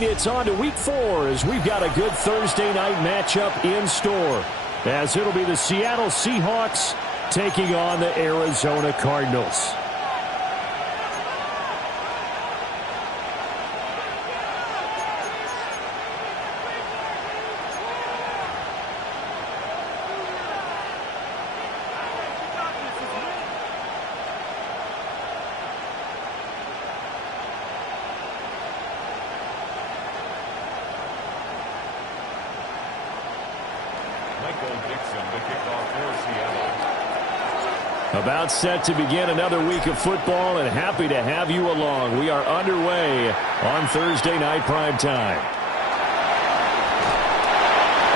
It's on to week 4 as we've got a good Thursday night matchup in store, as it'll be the Seattle Seahawks taking on the Arizona Cardinals. About set to begin another week of football, and happy to have you along. We are underway on Thursday night primetime.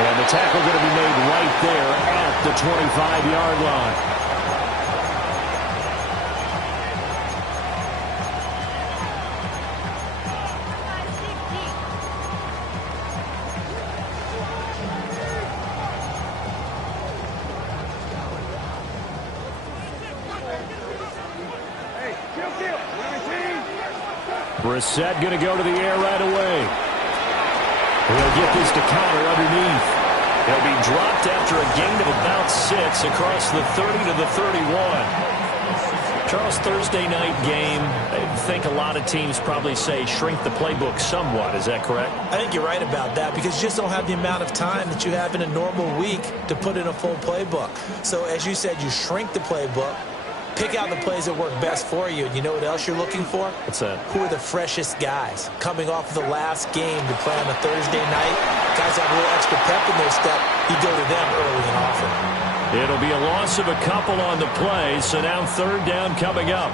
And the tackle going to be made right there at the 25-yard line. Brissett going to go to the air right away. He'll get this to counter underneath. He'll be dropped after a gain of about 6 across the 30 to the 31. Charles, Thursday night game, I think a lot of teams probably say shrink the playbook somewhat. Is that correct? I think you're right about that, because you just don't have the amount of time that you have in a normal week to put in a full playbook. So as you said, you shrink the playbook. Pick out the plays that work best for you. And you know what else you're looking for? What's that? Who are the freshest guys coming off of the last game to play on a Thursday night? Guys have a little extra pep in their step. You go to them early and often. It'll be a loss of a couple on the play, so now third down coming up.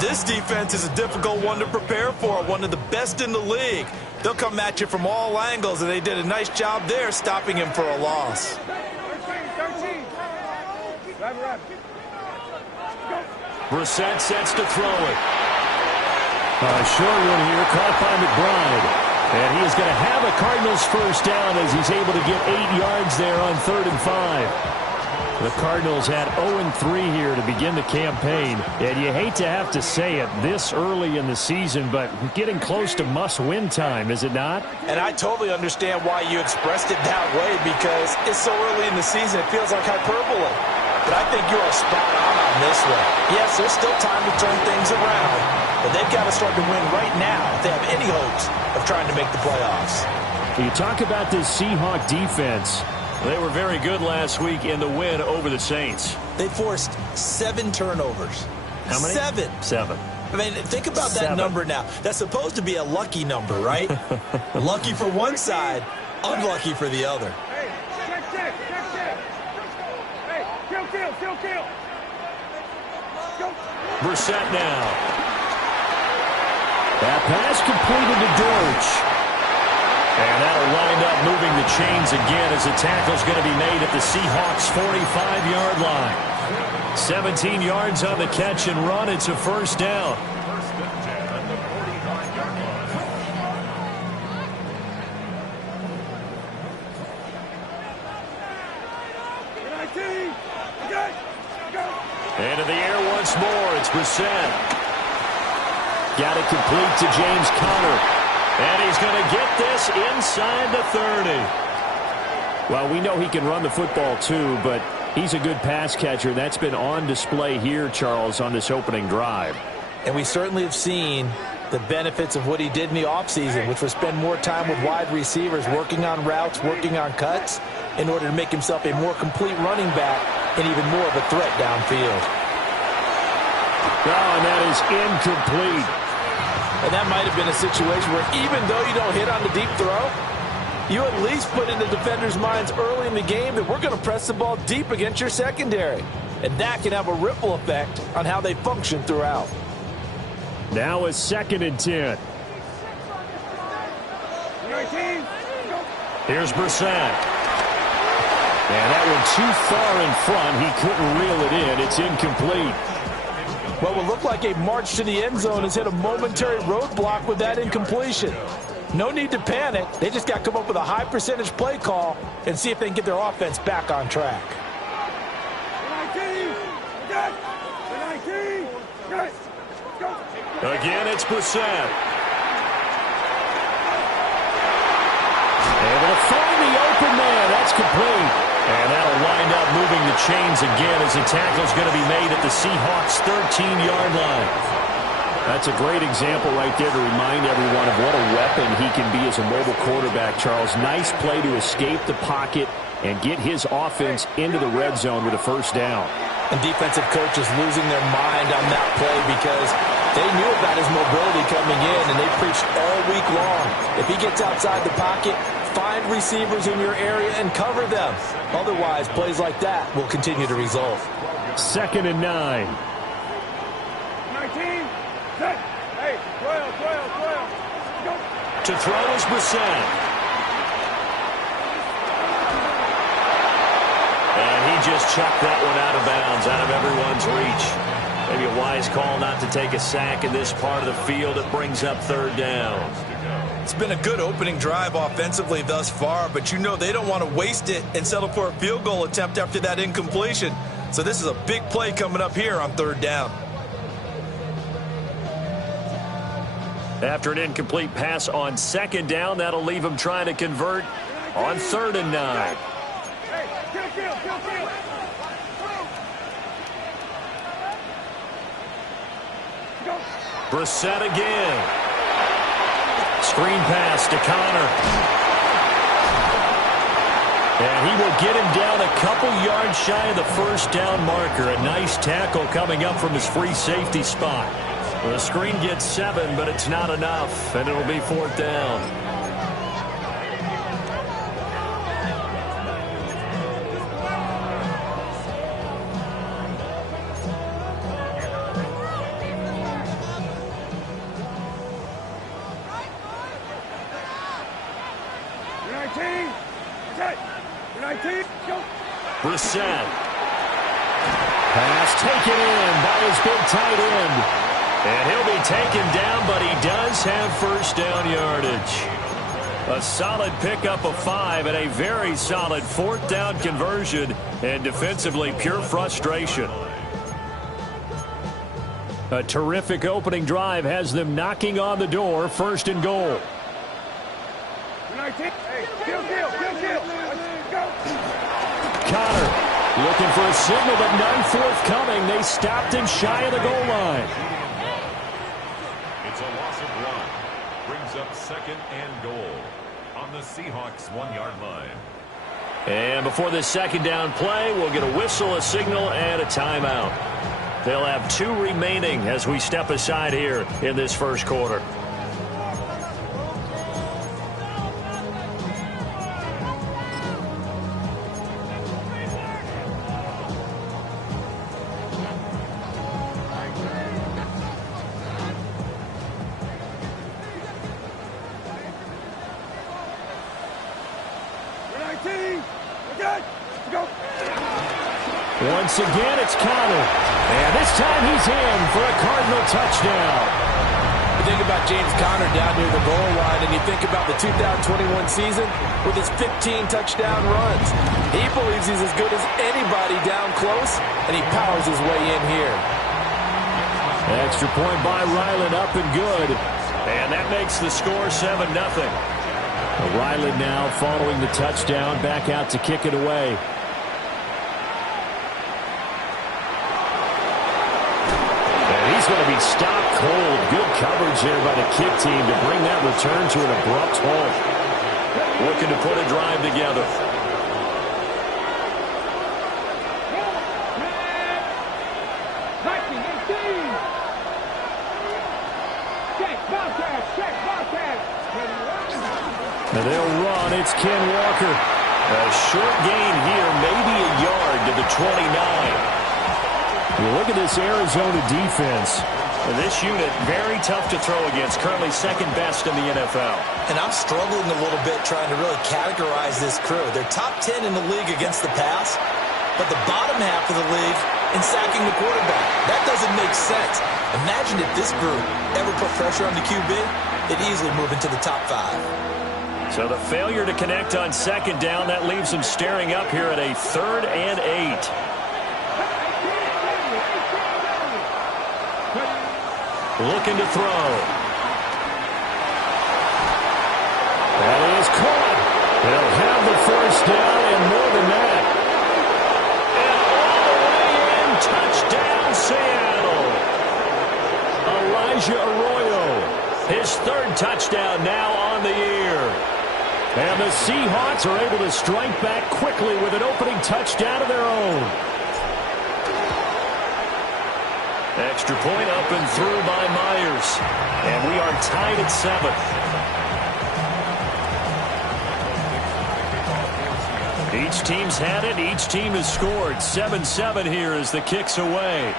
This defense is a difficult one to prepare for, one of the best in the league. They'll come at you from all angles, and they did a nice job there stopping him for a loss. Brissett sets to throw it. A short one here, caught by McBride. And he is going to have a Cardinals first down as he's able to get 8 yards there on 3rd and 5. The Cardinals had 0-3 here to begin the campaign. And you hate to have to say it this early in the season, but getting close to must-win time, is it not? And I totally understand why you expressed it that way, because it's so early in the season, it feels like hyperbole. But I think you are spot on this one. Yes, there's still time to turn things around, but they've got to start to win right now if they have any hopes of trying to make the playoffs. You talk about this Seahawk defense. They were very good last week in the win over the Saints. They forced 7 turnovers. How many? 7. I mean, think about that number now. That's supposed to be a lucky number, right? Lucky for one side, unlucky for the other. Brissett now. That pass completed to Dortch. And that'll wind up moving the chains again as the tackle's going to be made at the Seahawks' 45-yard line. 17 yards on the catch and run. It's a first down. Into the air once more. It's Brissett. Got it complete to James Conner. And he's going to get this inside the 30. Well, we know he can run the football too, but he's a good pass catcher. That's been on display here, Charles, on this opening drive. And we certainly have seen the benefits of what he did in the offseason, which was spend more time with wide receivers, working on routes, working on cuts, in order to make himself a more complete running back and even more of a threat downfield. Oh, and that is incomplete. And that might have been a situation where even though you don't hit on the deep throw, you at least put in the defenders' minds early in the game that we're going to press the ball deep against your secondary. And that can have a ripple effect on how they function throughout. Now a 2nd and 10. Here's Brissett. And that one too far in front. He couldn't reel it in. It's incomplete. What will look like a march to the end zone has hit a momentary roadblock with that incompletion. No need to panic. They just got to come up with a high percentage play call and see if they can get their offense back on track. Again, it's Brissett. complete. And that'll wind up moving the chains again as the tackle's going to be made at the Seahawks' 13-yard line. That's a great example right there to remind everyone of what a weapon he can be as a mobile quarterback, Charles. Nice play to escape the pocket and get his offense into the red zone with a first down. And defensive coaches losing their mind on that play because they knew about his mobility coming in, and they preached all week long. If he gets outside the pocket, find receivers in your area and cover them. Otherwise, plays like that will continue to result. 2nd and 9. 19. Set. Hey, 12. Go. To throw is Brissett. And he just chucked that one out of bounds, out of everyone's reach. Maybe a wise call not to take a sack in this part of the field. It brings up 3rd down. It's been a good opening drive offensively thus far, but you know they don't want to waste it and settle for a field goal attempt after that incompletion. So this is a big play coming up here on 3rd down. After an incomplete pass on 2nd down, that'll leave him trying to convert on 3rd and 9. Brissett again. Screen pass to Connor. And he will get him down a couple yards shy of the first down marker. A nice tackle coming up from his free safety spot. The screen gets 7, but it's not enough, and it'll be 4th down. Brissett. Pass taken in by his big tight end. And he'll be taken down, but he does have first down yardage. A solid pickup of 5 and a very solid 4th down conversion. And defensively, pure frustration. A terrific opening drive has them knocking on the door. 1st and goal. Connor looking for a signal, but none forthcoming. They stopped him shy of the goal line. It's a loss of 1. Brings up 2nd and goal on the Seahawks 1-yard line. And before this 2nd down play, we'll get a whistle, a signal, and a timeout. They'll have 2 remaining as we step aside here in this first quarter. Once again, it's Connor. And this time he's in for a Cardinal touchdown. You think about James Conner down near the goal line, and you think about the 2021 season with his 15 touchdown runs. He believes he's as good as anybody down close, and he powers his way in here. Extra point by Ryland, up and good. And that makes the score 7-0. Ryland now following the touchdown, back out to kick it away. He's going to be stopped cold. Good coverage there by the kick team to bring that return to an abrupt halt. Looking to put a drive together. And they'll run. It's Ken Walker. A short gain here, maybe a yard to the 29. You look at this Arizona defense. This unit, very tough to throw against. Currently 2nd best in the NFL. And I'm struggling a little bit trying to really categorize this crew. They're top 10 in the league against the pass, but the bottom half of the league in sacking the quarterback. That doesn't make sense. Imagine if this group ever put pressure on the QB, they'd easily move into the top 5. So the failure to connect on 2nd down, that leaves them staring up here at a 3rd and 8. Looking to throw. That is caught. They'll have the first down and more than that. And all the way in, touchdown Seattle. Elijah Arroyo, his third touchdown now on the year. And the Seahawks are able to strike back quickly with an opening touchdown of their own. Extra point up and through by Myers. And we are tied at 7. Each team's had it. Each team has scored. 7-7 here as the kick's away.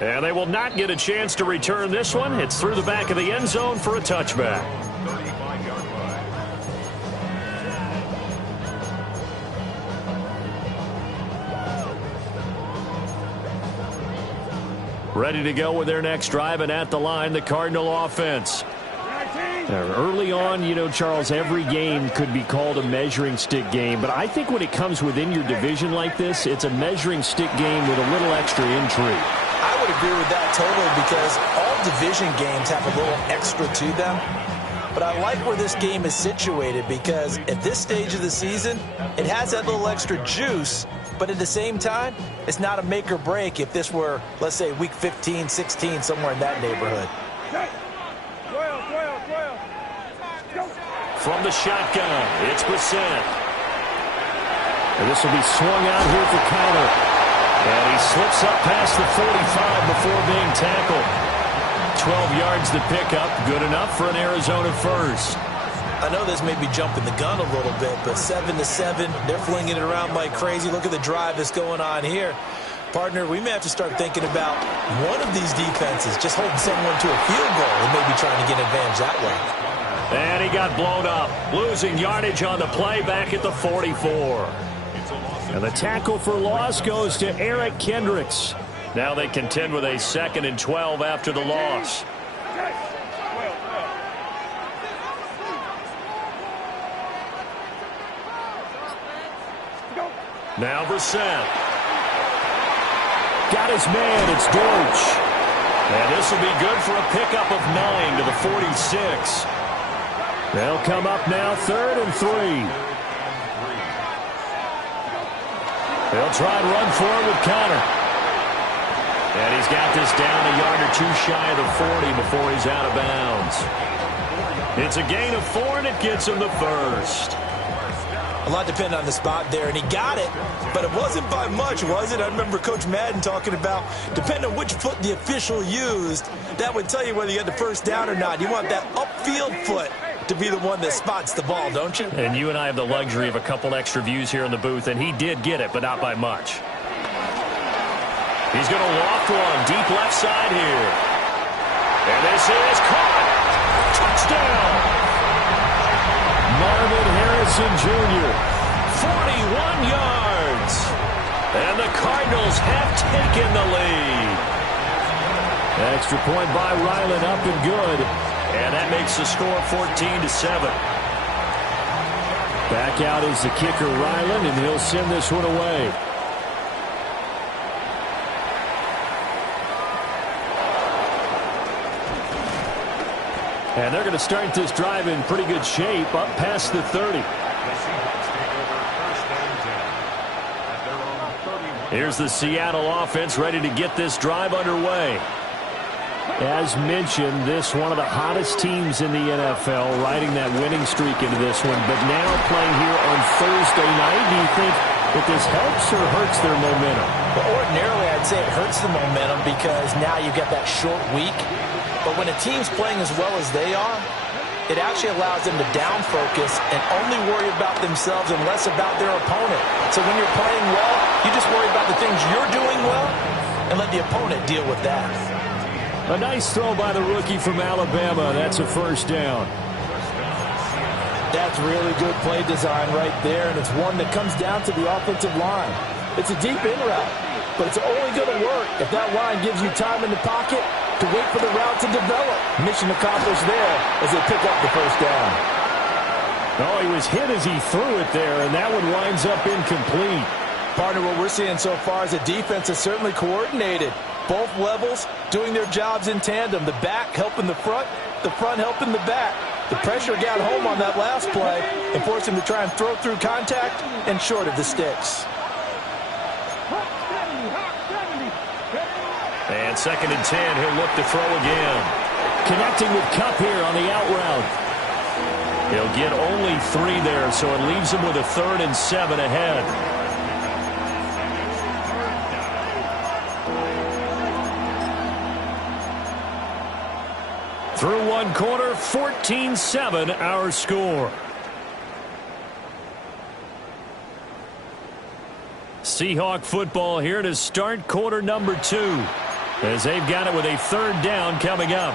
And they will not get a chance to return this one. It's through the back of the end zone for a touchback. Ready to go with their next drive, and at the line, the Cardinal offense. Early on, you know, Charles, every game could be called a measuring stick game, but I think when it comes within your division like this, it's a measuring stick game with a little extra intrigue. I would agree with that totally, because all division games have a little extra to them. But I like where this game is situated, because at this stage of the season, it has that little extra juice, but at the same time, it's not a make or break if this were, let's say, week 15, 16, somewhere in that neighborhood. From the shotgun, it's Brissett. And this will be swung out here for Kyler. And he slips up past the 45 before being tackled. 12 yards to pick up, good enough for an Arizona first. I know this may be jumping the gun a little bit, but 7-7, they're flinging it around like crazy. Look at the drive that's going on here. Partner, we may have to start thinking about one of these defenses just holding someone to a field goal and maybe trying to get advantage that way. And he got blown up, losing yardage on the play back at the 44. And the tackle for loss goes to Eric Kendricks. Now they contend with a 2nd and 12 after the loss. Now Brissett. Got his man, it's Deutsch. And this will be good for a pickup of 9 to the 46. They'll come up now 3rd and 3. They'll try and run forward with Connor. And he's got this down a yard or two shy of the 40 before he's out of bounds. It's a gain of 4, and it gets him the first. A lot depended on the spot there, and he got it, but it wasn't by much, was it? I remember Coach Madden talking about, depending on which foot the official used, that would tell you whether you got the first down or not. You want that upfield foot to be the one that spots the ball, don't you? And you and I have the luxury of a couple extra views here in the booth, and he did get it, but not by much. He's going to loft one deep left side here. And this is caught. Touchdown. Marvin Harrison Jr., 41 yards. And the Cardinals have taken the lead. Extra point by Ryland, up and good. And that makes the score 14-7. Back out is the kicker, Ryland, and he'll send this one away. And they're going to start this drive in pretty good shape, up past the 30. Here's the Seattle offense ready to get this drive underway. As mentioned, this one of the hottest teams in the NFL, riding that winning streak into this one, but now playing here on Thursday night. Do you think that this helps or hurts their momentum? Well, ordinarily, I'd say it hurts the momentum because now you get that short week. But when a team's playing as well as they are, it actually allows them to down focus and only worry about themselves and less about their opponent. So when you're playing well, you just worry about the things you're doing well and let the opponent deal with that. A nice throw by the rookie from Alabama. That's a first down. That's really good play design right there, and it's one that comes down to the offensive line. It's a deep in route, but it's only going to work if that line gives you time in the pocket to wait for the route to develop. Mission accomplished there as they pick up the first down. Oh, he was hit as he threw it there, and that one winds up incomplete. Partner, what we're seeing so far is the defense is certainly coordinated. Both levels doing their jobs in tandem. The back helping the front helping the back. The pressure got home on that last play and forced him to try and throw through contact and short of the sticks. And 2nd and 10, he'll look to throw again. Connecting with Kupp here on the out route. He'll get only 3 there, so it leaves him with a 3rd and 7 ahead. Through 1 quarter, 14-7 our score. Seahawk football here to start quarter number 2, as they've got it with a 3rd down coming up.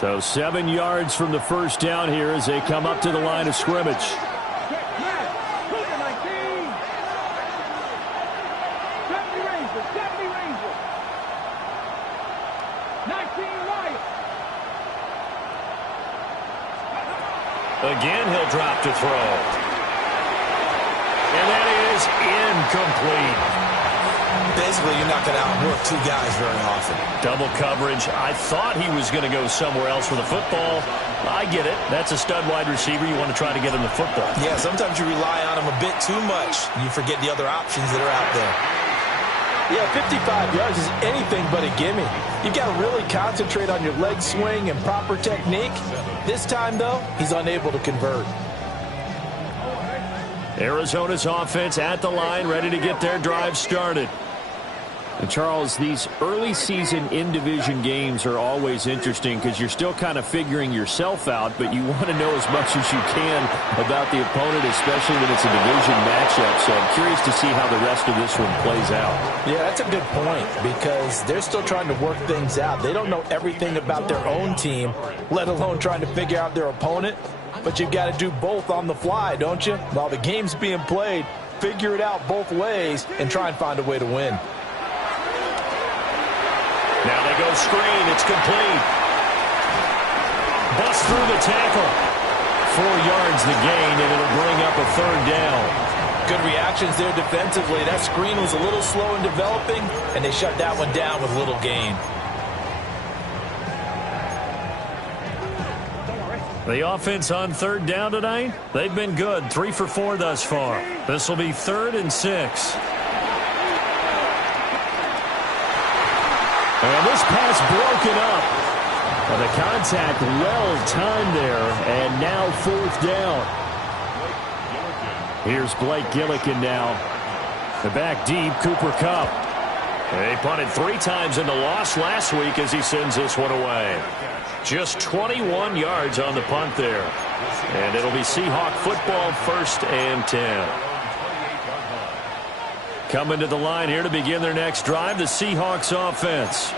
So 7 yards from the first down here as they come up to the line of scrimmage. Again, he'll drop to throw. And that is incomplete. Basically, you're not going to outwork 2 guys very often. Double coverage. I thought he was going to go somewhere else for the football. I get it. That's a stud wide receiver. You want to try to get him the football. Yeah, sometimes you rely on him a bit too much. You forget the other options that are out there. Yeah, 55 yards is anything but a gimme. You've got to really concentrate on your leg swing and proper technique. This time, though, he's unable to convert. Arizona's offense at the line, ready to get their drive started. And Charles, these early season in-division games are always interesting because you're still kind of figuring yourself out, but you want to know as much as you can about the opponent, especially when it's a division matchup. So I'm curious to see how the rest of this one plays out. Yeah, that's a good point because they're still trying to work things out. They don't know everything about their own team, let alone trying to figure out their opponent. But you've got to do both on the fly, don't you? While the game's being played, figure it out both ways and try and find a way to win. Now they go screen. It's complete. Bust through the tackle. 4 yards the gain, and it'll bring up a 3rd down. Good reactions there defensively. That screen was a little slow in developing, and they shut that one down with little gain. The offense on 3rd down tonight, they've been good. 3 for 4 thus far. This will be 3rd and 6. And this pass broken up. And the contact well timed there, and now 4th down. Here's Blake Gillikin now. The back deep, Cooper Kupp. They punted 3 times in the loss last week as he sends this one away. Just 21 yards on the punt there. And it'll be Seahawk football, 1st and 10. Coming to the line here to begin their next drive, the Seahawks offense.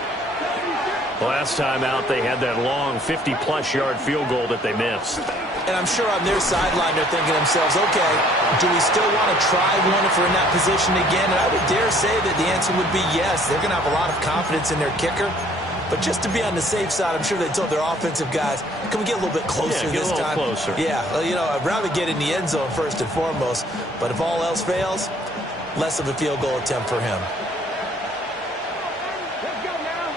Last time out, they had that long 50-plus yard field goal that they missed. And I'm sure on their sideline they're thinking to themselves, okay, do we still want to try one if we're in that position again? And I would dare say that the answer would be yes. They're going to have a lot of confidence in their kicker. But just to be on the safe side, I'm sure they told their offensive guys, can we get a little bit closer this time? Closer. Yeah, well, you know, I'd rather get in the end zone first and foremost. But if all else fails, less of a field goal attempt for him. Let's go now.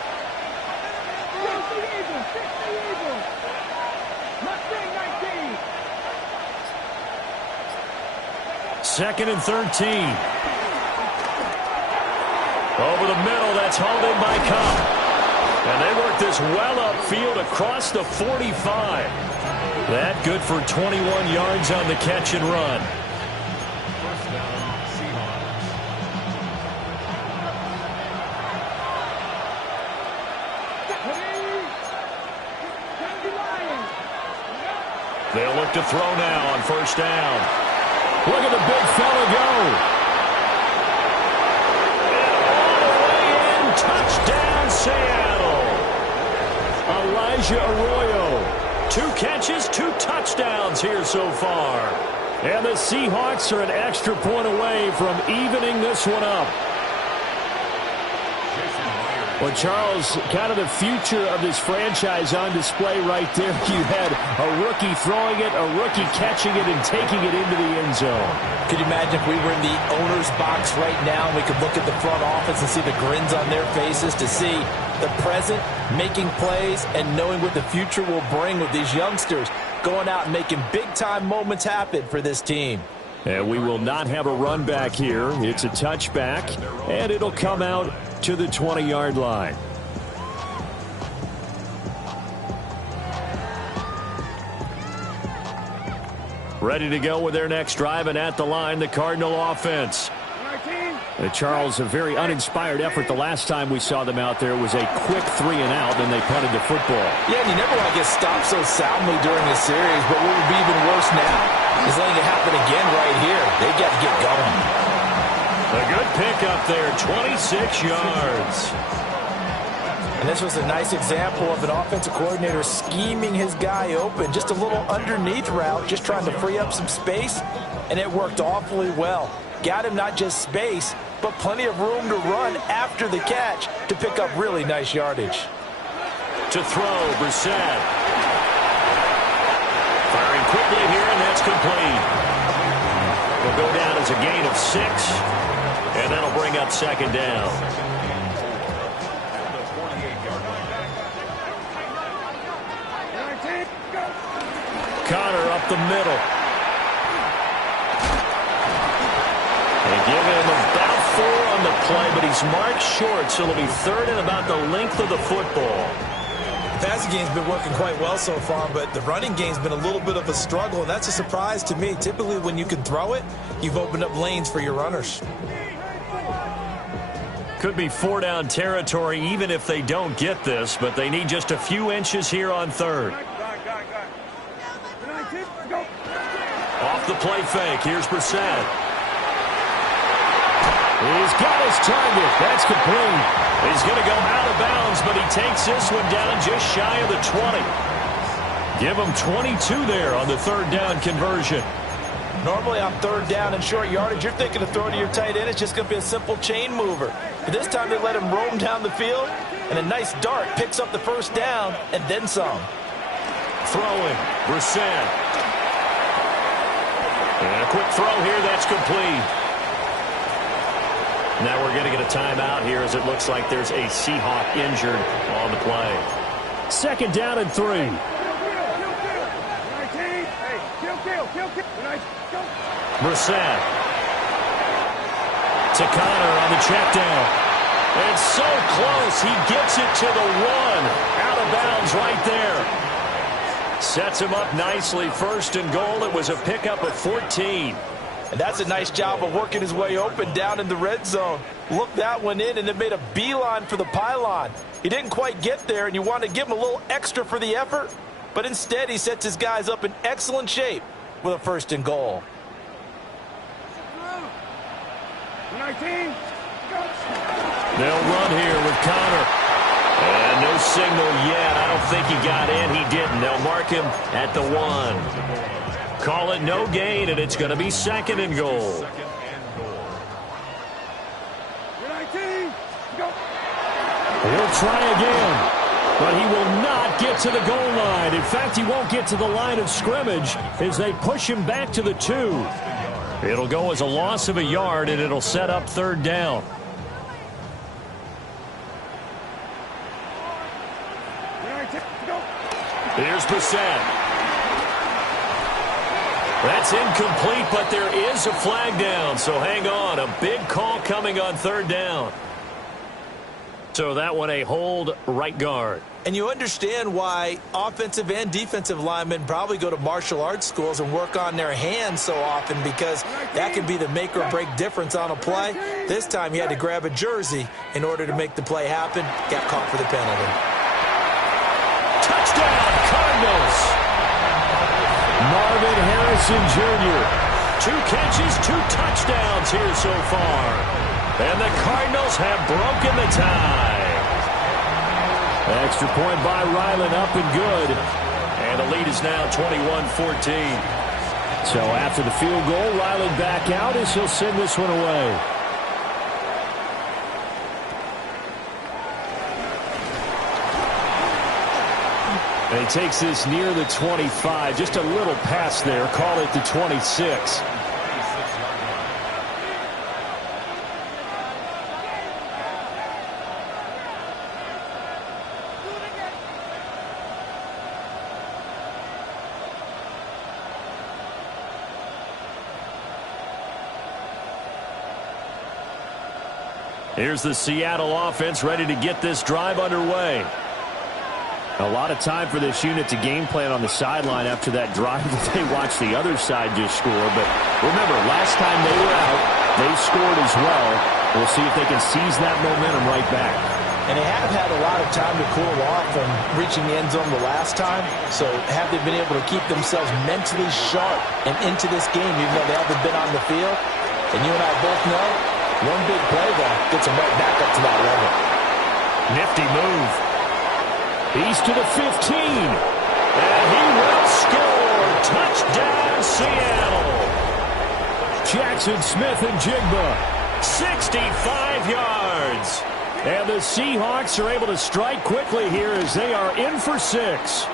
60 Eagles. Mustang 19. 2nd and 13. Over the middle, that's hauled in by Kupp. And they work this well upfield across the 45. That good for 21 yards on the catch and run. They'll look to throw now on 1st down. Look at the big fella go. And all the way in, touchdown Seattle. Elijah Arroyo. 2 catches, 2 touchdowns here so far. And the Seahawks are an extra point away from evening this one up. Well, Charles, kind of the future of this franchise on display right there. You had a rookie throwing it, a rookie catching it, and taking it into the end zone. Could you imagine if we were in the owner's box right now and we could look at the front office and see the grins on their faces, to see the present making plays and knowing what the future will bring with these youngsters going out and making big-time moments happen for this team. And we will not have a run back here. It's a touchback, and it'll come out to the 20-yard line. Ready to go with their next drive, and at the line, the Cardinal offense. Charles, a very uninspired effort the last time we saw them out there. It was a quick 3-and-out, and they punted the football. Yeah, and you never want to get stopped so soundly during the series, but what would be even worse now is letting it happen again right here. They've got to get going. A good pickup there, 26 yards. And this was a nice example of an offensive coordinator scheming his guy open. Just a little underneath route, just trying to free up some space, and it worked awfully well. Got him not just space, but plenty of room to run after the catch to pick up really nice yardage. To throw, Brissett. Firing quickly here, and that's complete. Will go down as a gain of 6, and that'll bring up second down. Connor up the middle. They give him about 4 on the play, but he's marked short, so it'll be third and about the length of the football. The passing game's been working quite well so far, but the running game's been a little bit of a struggle, and that's a surprise to me. Typically, when you can throw it, you've opened up lanes for your runners. Could be 4-down territory even if they don't get this, but they need just a few inches here on third. Off the play fake, here's Brissett. He's got his target. That's complete. He's going to go out of bounds, but he takes this one down just shy of the 20. Give him 22 there on the third down conversion. Normally on third down and short yardage, you're thinking of throwing to your tight end. It's just going to be a simple chain mover. But this time they let him roam down the field, and a nice dart picks up the first down and then some. Throwing, Brissett. And a quick throw here, that's complete. Now we're going to get a timeout here as it looks like there's a Seahawk injured on the play. Second down and 3. Brissett. To Connor on the check down. It's so close. He gets it to the 1. Out of bounds right there. Sets him up nicely. First and goal. It was a pickup of 14. And that's a nice job of working his way open down in the red zone. Looked that one in and it made a beeline for the pylon. He didn't quite get there, and you want to give him a little extra for the effort, but instead he sets his guys up in excellent shape with a first and goal. 19. They'll run here with Connor. And no signal yet. I don't think he got in. He didn't. They'll mark him at the 1. Call it no gain, and it's going to be second and goal. 19. Go. He'll try again, but he will not get to the goal line. In fact, he won't get to the line of scrimmage as they push him back to the 2. It'll go as a loss of a yard, and it'll set up third down. Here's Brissett. That's incomplete, but there is a flag down, so hang on. A big call coming on third down. So that one a hold right guard. And you understand why offensive and defensive linemen probably go to martial arts schools and work on their hands so often, because that can be the make or break difference on a play. This time he had to grab a jersey in order to make the play happen. Got caught for the penalty. Touchdown, Cardinals. Marvin Harrison Jr. 2 catches, 2 touchdowns here so far. And the Cardinals have broken the tie. Extra point by Ryland, up and good. And the lead is now 21-14. So after the field goal, Ryland back out as he'll send this one away. And he takes this near the 25. Just a little pass there. Call it the 26. Here's the Seattle offense ready to get this drive underway. A lot of time for this unit to game plan on the sideline after that drive that they watched the other side just score. But remember, last time they were out, they scored as well. We'll see if they can seize that momentum right back. And they have had a lot of time to cool off from reaching the end zone the last time. So have they been able to keep themselves mentally sharp and into this game even though they haven't been on the field? And you and I both know, one big play there gets them right back up to that level. Nifty move. He's to the 15. And he will score. Touchdown, Seattle. Jackson Smith and Jigba. 65 yards. And the Seahawks are able to strike quickly here as they are in for 6.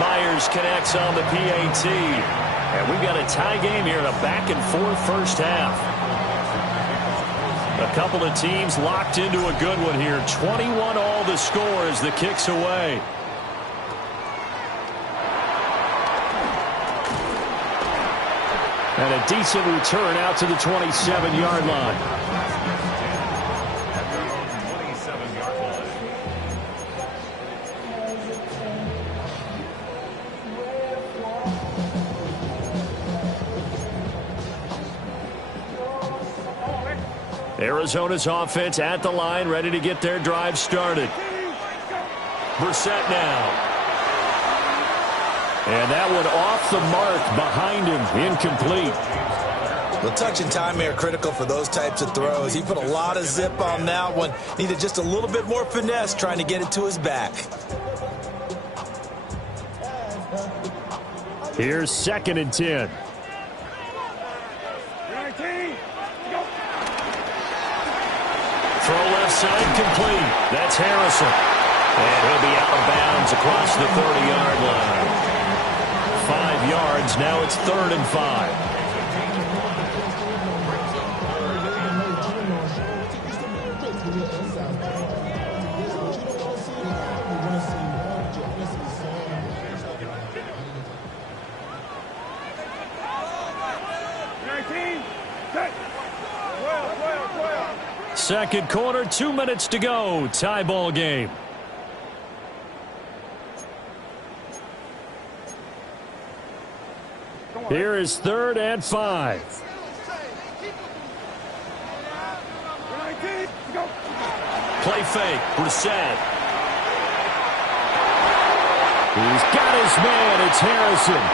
Myers connects on the PAT. And we've got a tie game here in a back-and-forth first half. A couple of teams locked into a good one here. 21 all the score as the kick's away. And a decent return out to the 27-yard line. Arizona's offense at the line, ready to get their drive started. Brissett now. And that one off the mark behind him, incomplete. The touch and time are critical for those types of throws. He put a lot of zip on that one. Needed just a little bit more finesse trying to get it to his back. Here's 2nd and 10. Throw left side complete. That's Harrison. And he'll be out of bounds across the 30-yard line. 5 yards. Now it's 3rd and 5. Second quarter, 2 minutes to go. Tie ball game. Here is 3rd and 5. Play fake. Brissett. He's got his man. It's Harrison.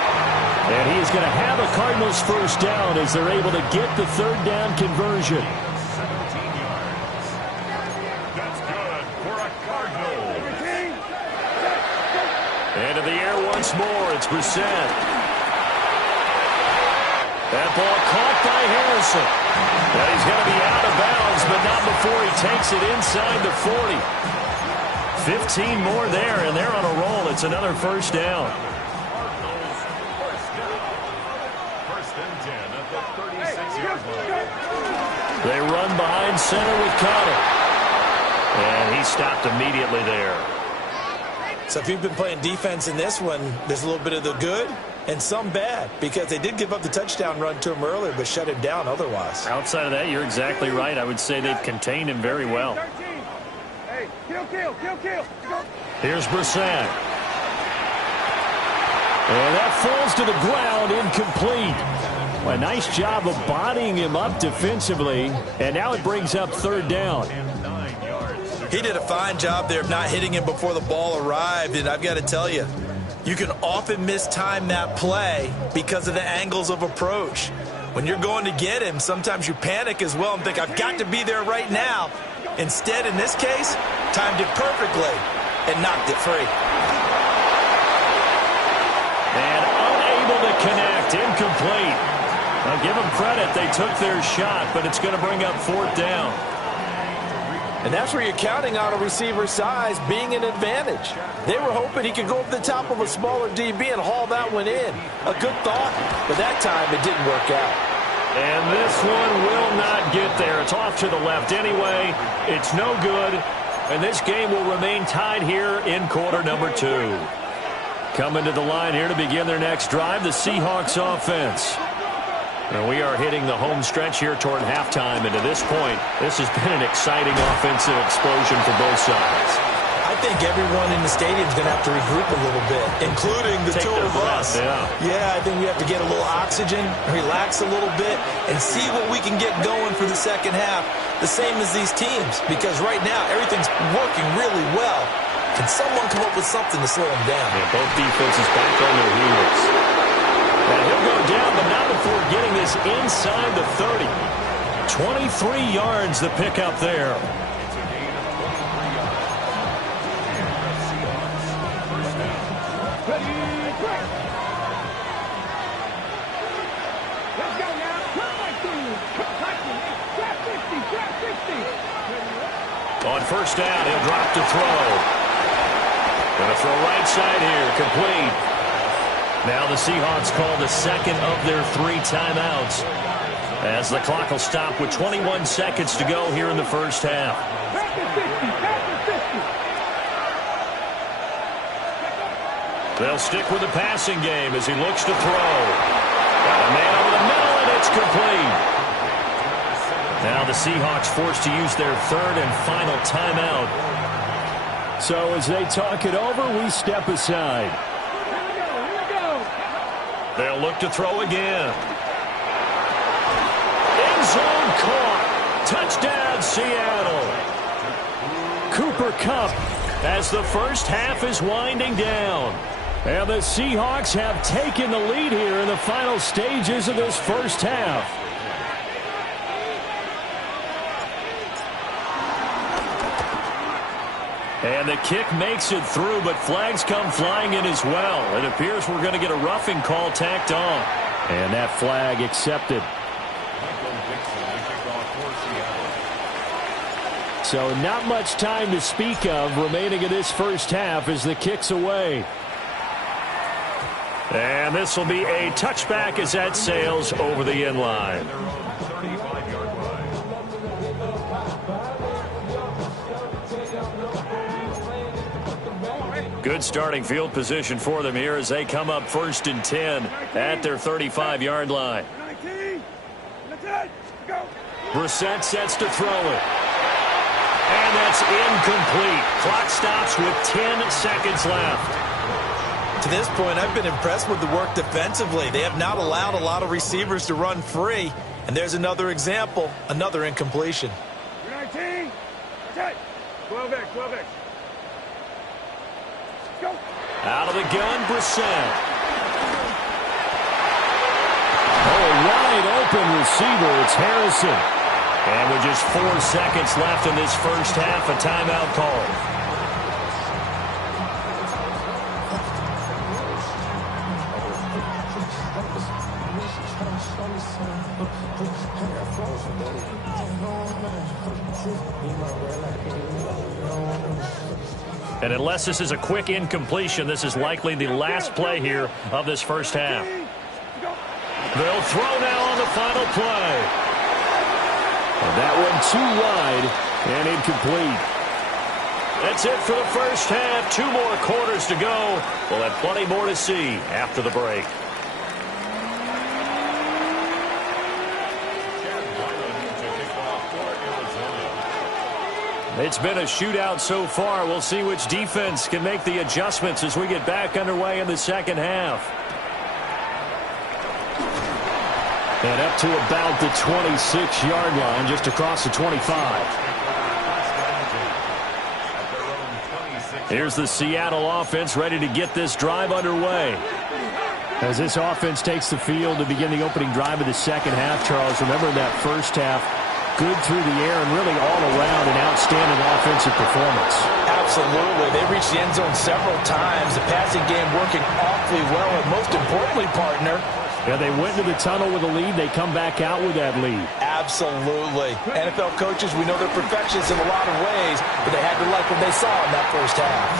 And he is going to have a Cardinals first down as they're able to get the 3rd down conversion. Into the air once more. It's Brissett. That ball caught by Harrison. And he's going to be out of bounds, but not before he takes it inside the 40. 15 more there, and they're on a roll. It's another first down. First and 10 at the 36-yard line. They run behind center with Connor. And he stopped immediately there. So if you've been playing defense in this one, there's a little bit of the good and some bad because they did give up the touchdown run to him earlier but shut him down otherwise. Outside of that, you're exactly right. I would say they've contained him very well. Hey, kill. Here's Brissett. And that falls to the ground, incomplete. Well, a nice job of bodying him up defensively, and now it brings up 3rd down. He did a fine job there of not hitting him before the ball arrived, and I've got to tell you, you can often mistime that play because of the angles of approach. When you're going to get him, sometimes you panic as well and think, I've got to be there right now. Instead, in this case, timed it perfectly and knocked it free. And unable to connect, incomplete. Now give them credit, they took their shot, but it's going to bring up 4th down. And that's where you're counting on a receiver's size being an advantage. They were hoping he could go over the top of a smaller DB and haul that one in. A good thought, but that time it didn't work out. And this one will not get there. It's off to the left anyway. It's no good. And this game will remain tied here in quarter number 2. Coming to the line here to begin their next drive, the Seahawks offense. And we are hitting the home stretch here toward halftime. And to this point, this has been an exciting offensive explosion for both sides. I think everyone in the stadium is going to have to regroup a little bit, including the two of us. Yeah, I think we have to get a little oxygen, relax a little bit, and see what we can get going for the second half, the same as these teams, because right now everything's working really well. Can someone come up with something to slow them down? Yeah, both defenses back on their heels. And he'll go down, but not before getting this inside the 30. 23 yards the pickup there. On first down, he'll drop to throw. Going to throw right side here, complete. Now the Seahawks call the second of their 3 timeouts as the clock will stop with 21 seconds to go here in the first half. They'll stick with the passing game as he looks to throw. Got a man over the middle, and it's complete. Now the Seahawks forced to use their 3rd and final timeout. So as they talk it over, we step aside. They'll look to throw again. End zone caught. Touchdown, Seattle. Cooper Kupp as the first half is winding down. And the Seahawks have taken the lead here in the final stages of this first half. And the kick makes it through, but flags come flying in as well. It appears we're going to get a roughing call tacked on. And that flag accepted. So not much time to speak of remaining in this first half as the kick's away. And this will be a touchback as that sails over the end line. Good starting field position for them here as they come up 1st and 10 at their 35-yard line. Brissett sets to throw it. And that's incomplete. Clock stops with 10 seconds left. To this point, I've been impressed with the work defensively. They have not allowed a lot of receivers to run free. And there's another example, another incompletion. 19, 12X, 12X. Go. Out of the gun, Brissett. Oh, wide open receiver. It's Harrison. And with just 4 seconds left in this first half, a timeout call. And unless this is a quick incompletion, this is likely the last play here of this first half. They'll throw now on the final play. And that one too wide and incomplete. That's it for the first half. 2 more quarters to go. We'll have plenty more to see after the break. It's been a shootout so far. We'll see which defense can make the adjustments as we get back underway in the second half. And up to about the 26-yard line, just across the 25. Here's the Seattle offense ready to get this drive underway. As this offense takes the field to begin the opening drive of the second half, Charles, remember that first half, good through the air and really all around an outstanding offensive performance. Absolutely. They reached the end zone several times. The passing game working awfully well. And most importantly, partner, Yeah, they went to the tunnel with a lead. They come back out with that lead. Absolutely. NFL coaches, we know they're perfectionists in a lot of ways, but they had to like what they saw in that first half.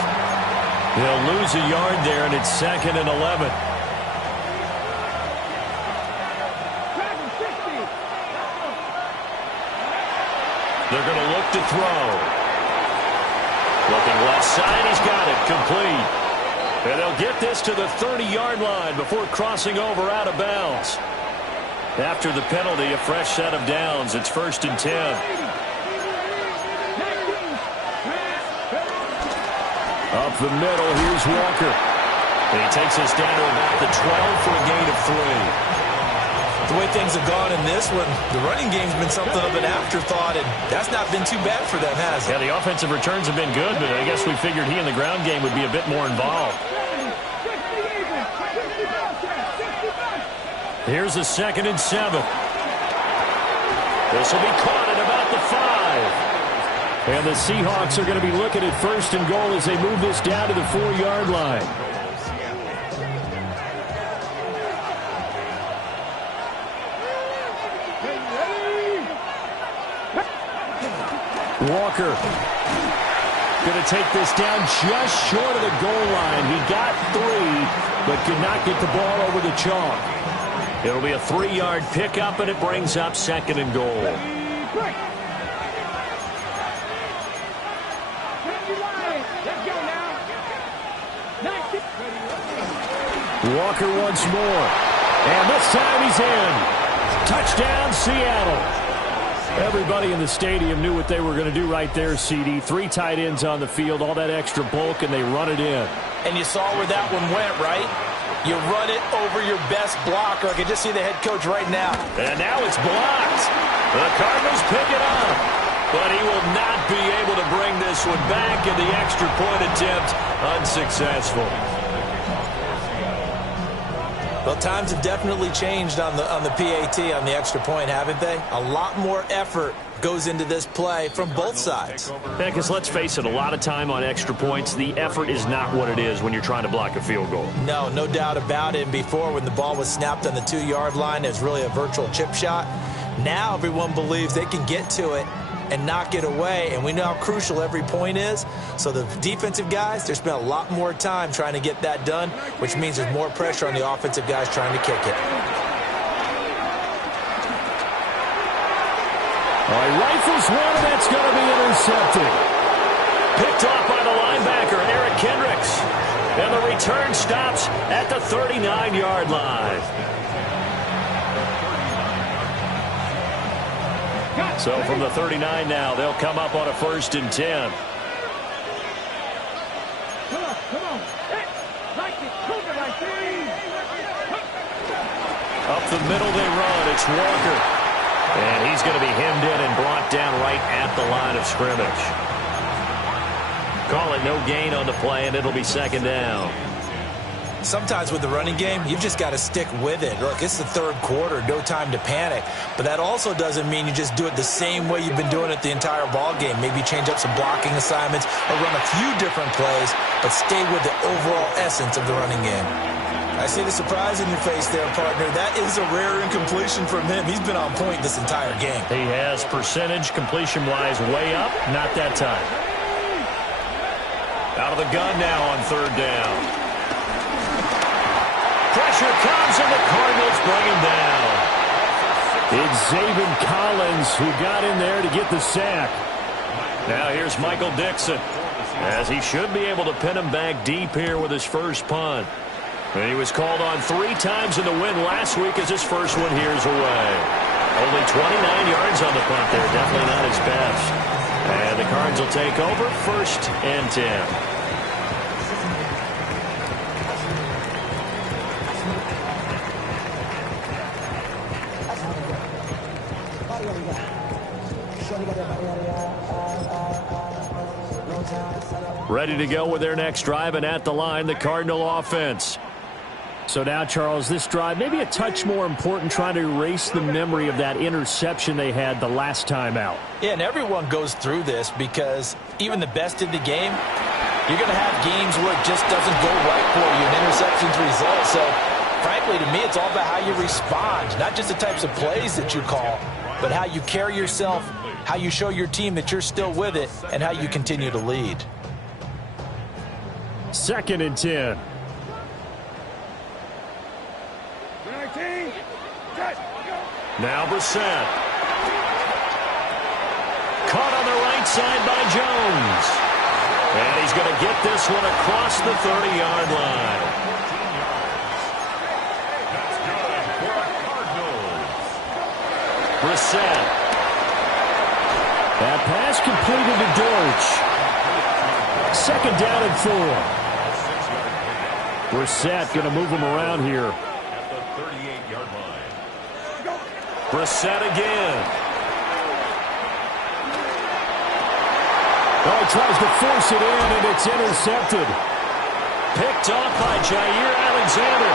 They'll lose a yard there, and it's 2nd and 11. They're going to look to throw. Looking left side, he's got it, complete. And they'll get this to the 30-yard line before crossing over out of bounds. After the penalty, a fresh set of downs. It's 1st and 10. Up the middle, here's Walker. And he takes us down to about the 12 for a gain of 3. The way things have gone in this one, the running game's been something of an afterthought, and that's not been too bad for them, has it? Yeah, the offensive returns have been good, but I guess we figured he in the ground game would be a bit more involved. Here's a 2nd and 7. This will be caught at about the 5. And the Seahawks are going to be looking at 1st and goal as they move this down to the 4-yard line. Walker going to take this down just short of the goal line. He got 3, but could not get the ball over the chalk. It'll be a 3-yard pickup, and it brings up 2nd and goal. Walker once more. And this time he's in. Touchdown, Seattle. Everybody in the stadium knew what they were going to do right there, CD. 3 tight ends on the field, all that extra bulk, and they run it in. And you saw where that one went, right? You run it over your best blocker. I can just see the head coach right now. And now it's blocked. The Cardinals pick it up. But he will not be able to bring this one back, and the extra point attempt unsuccessful. Well, times have definitely changed on the PAT, on the extra point, haven't they? A lot more effort goes into this play from both sides. Yeah, because let's face it, a lot of time on extra points, the effort is not what it is when you're trying to block a field goal. No doubt about it. And before, when the ball was snapped on the 2-yard line, it was really a virtual chip shot. Now everyone believes they can get to it and knock it away, and we know how crucial every point is. So the defensive guys, they spent a lot more time trying to get that done, which means there's more pressure on the offensive guys trying to kick it. All right, rifles one, and that's going to be intercepted. Picked off by the linebacker, Eric Kendricks. And the return stops at the 39-yard line. So from the 39 now, they'll come up on a 1st and 10. Up the middle they run. It's Walker. And he's going to be hemmed in and brought down right at the line of scrimmage. Call it no gain on the play, and it'll be 2nd down. Sometimes with the running game, you've just got to stick with it. Look, it's the 3rd quarter, no time to panic. But that also doesn't mean you just do it the same way you've been doing it the entire ball game. Maybe change up some blocking assignments or run a few different plays, but stay with the overall essence of the running game. I see the surprise in your face there, partner. That is a rare incompletion from him. He's been on point this entire game. He has percentage completion-wise way up. Not that time. Out of the gun now on 3rd down. Pressure comes, and the Cardinals bring him down. It's Zaven Collins who got in there to get the sack. Now here's Michael Dixon, as he should be able to pin him back deep here with his first punt. And he was called on 3 times in the win last week as his first one here's away. Only 29 yards on the punt there, definitely not his best. And the Cards will take over 1st and 10. Ready to go with their next drive, and at the line, the Cardinal offense. So now, Charles, this drive maybe a touch more important, trying to erase the memory of that interception they had the last time out. Yeah, and everyone goes through this because even the best in the game, you're going to have games where it just doesn't go right for you, and interceptions result. So Frankly, to me, it's all about how you respond, not just the types of plays that you call, but how you carry yourself, how you show your team that you're still with it, and how you continue to lead. 2nd and 10. 19. Set. Now Brissett. Caught on the right side by Jones. And he's going to get this one across the 30-yard line. 14 yards. That's good for the Cardinals. Brissett. That pass completed to Dortch. 2nd down and 4. Brissett going to move him around here. At the 38-yard line. Brissett again. Oh, he tries to force it in, and it's intercepted. Picked off by Jair Alexander.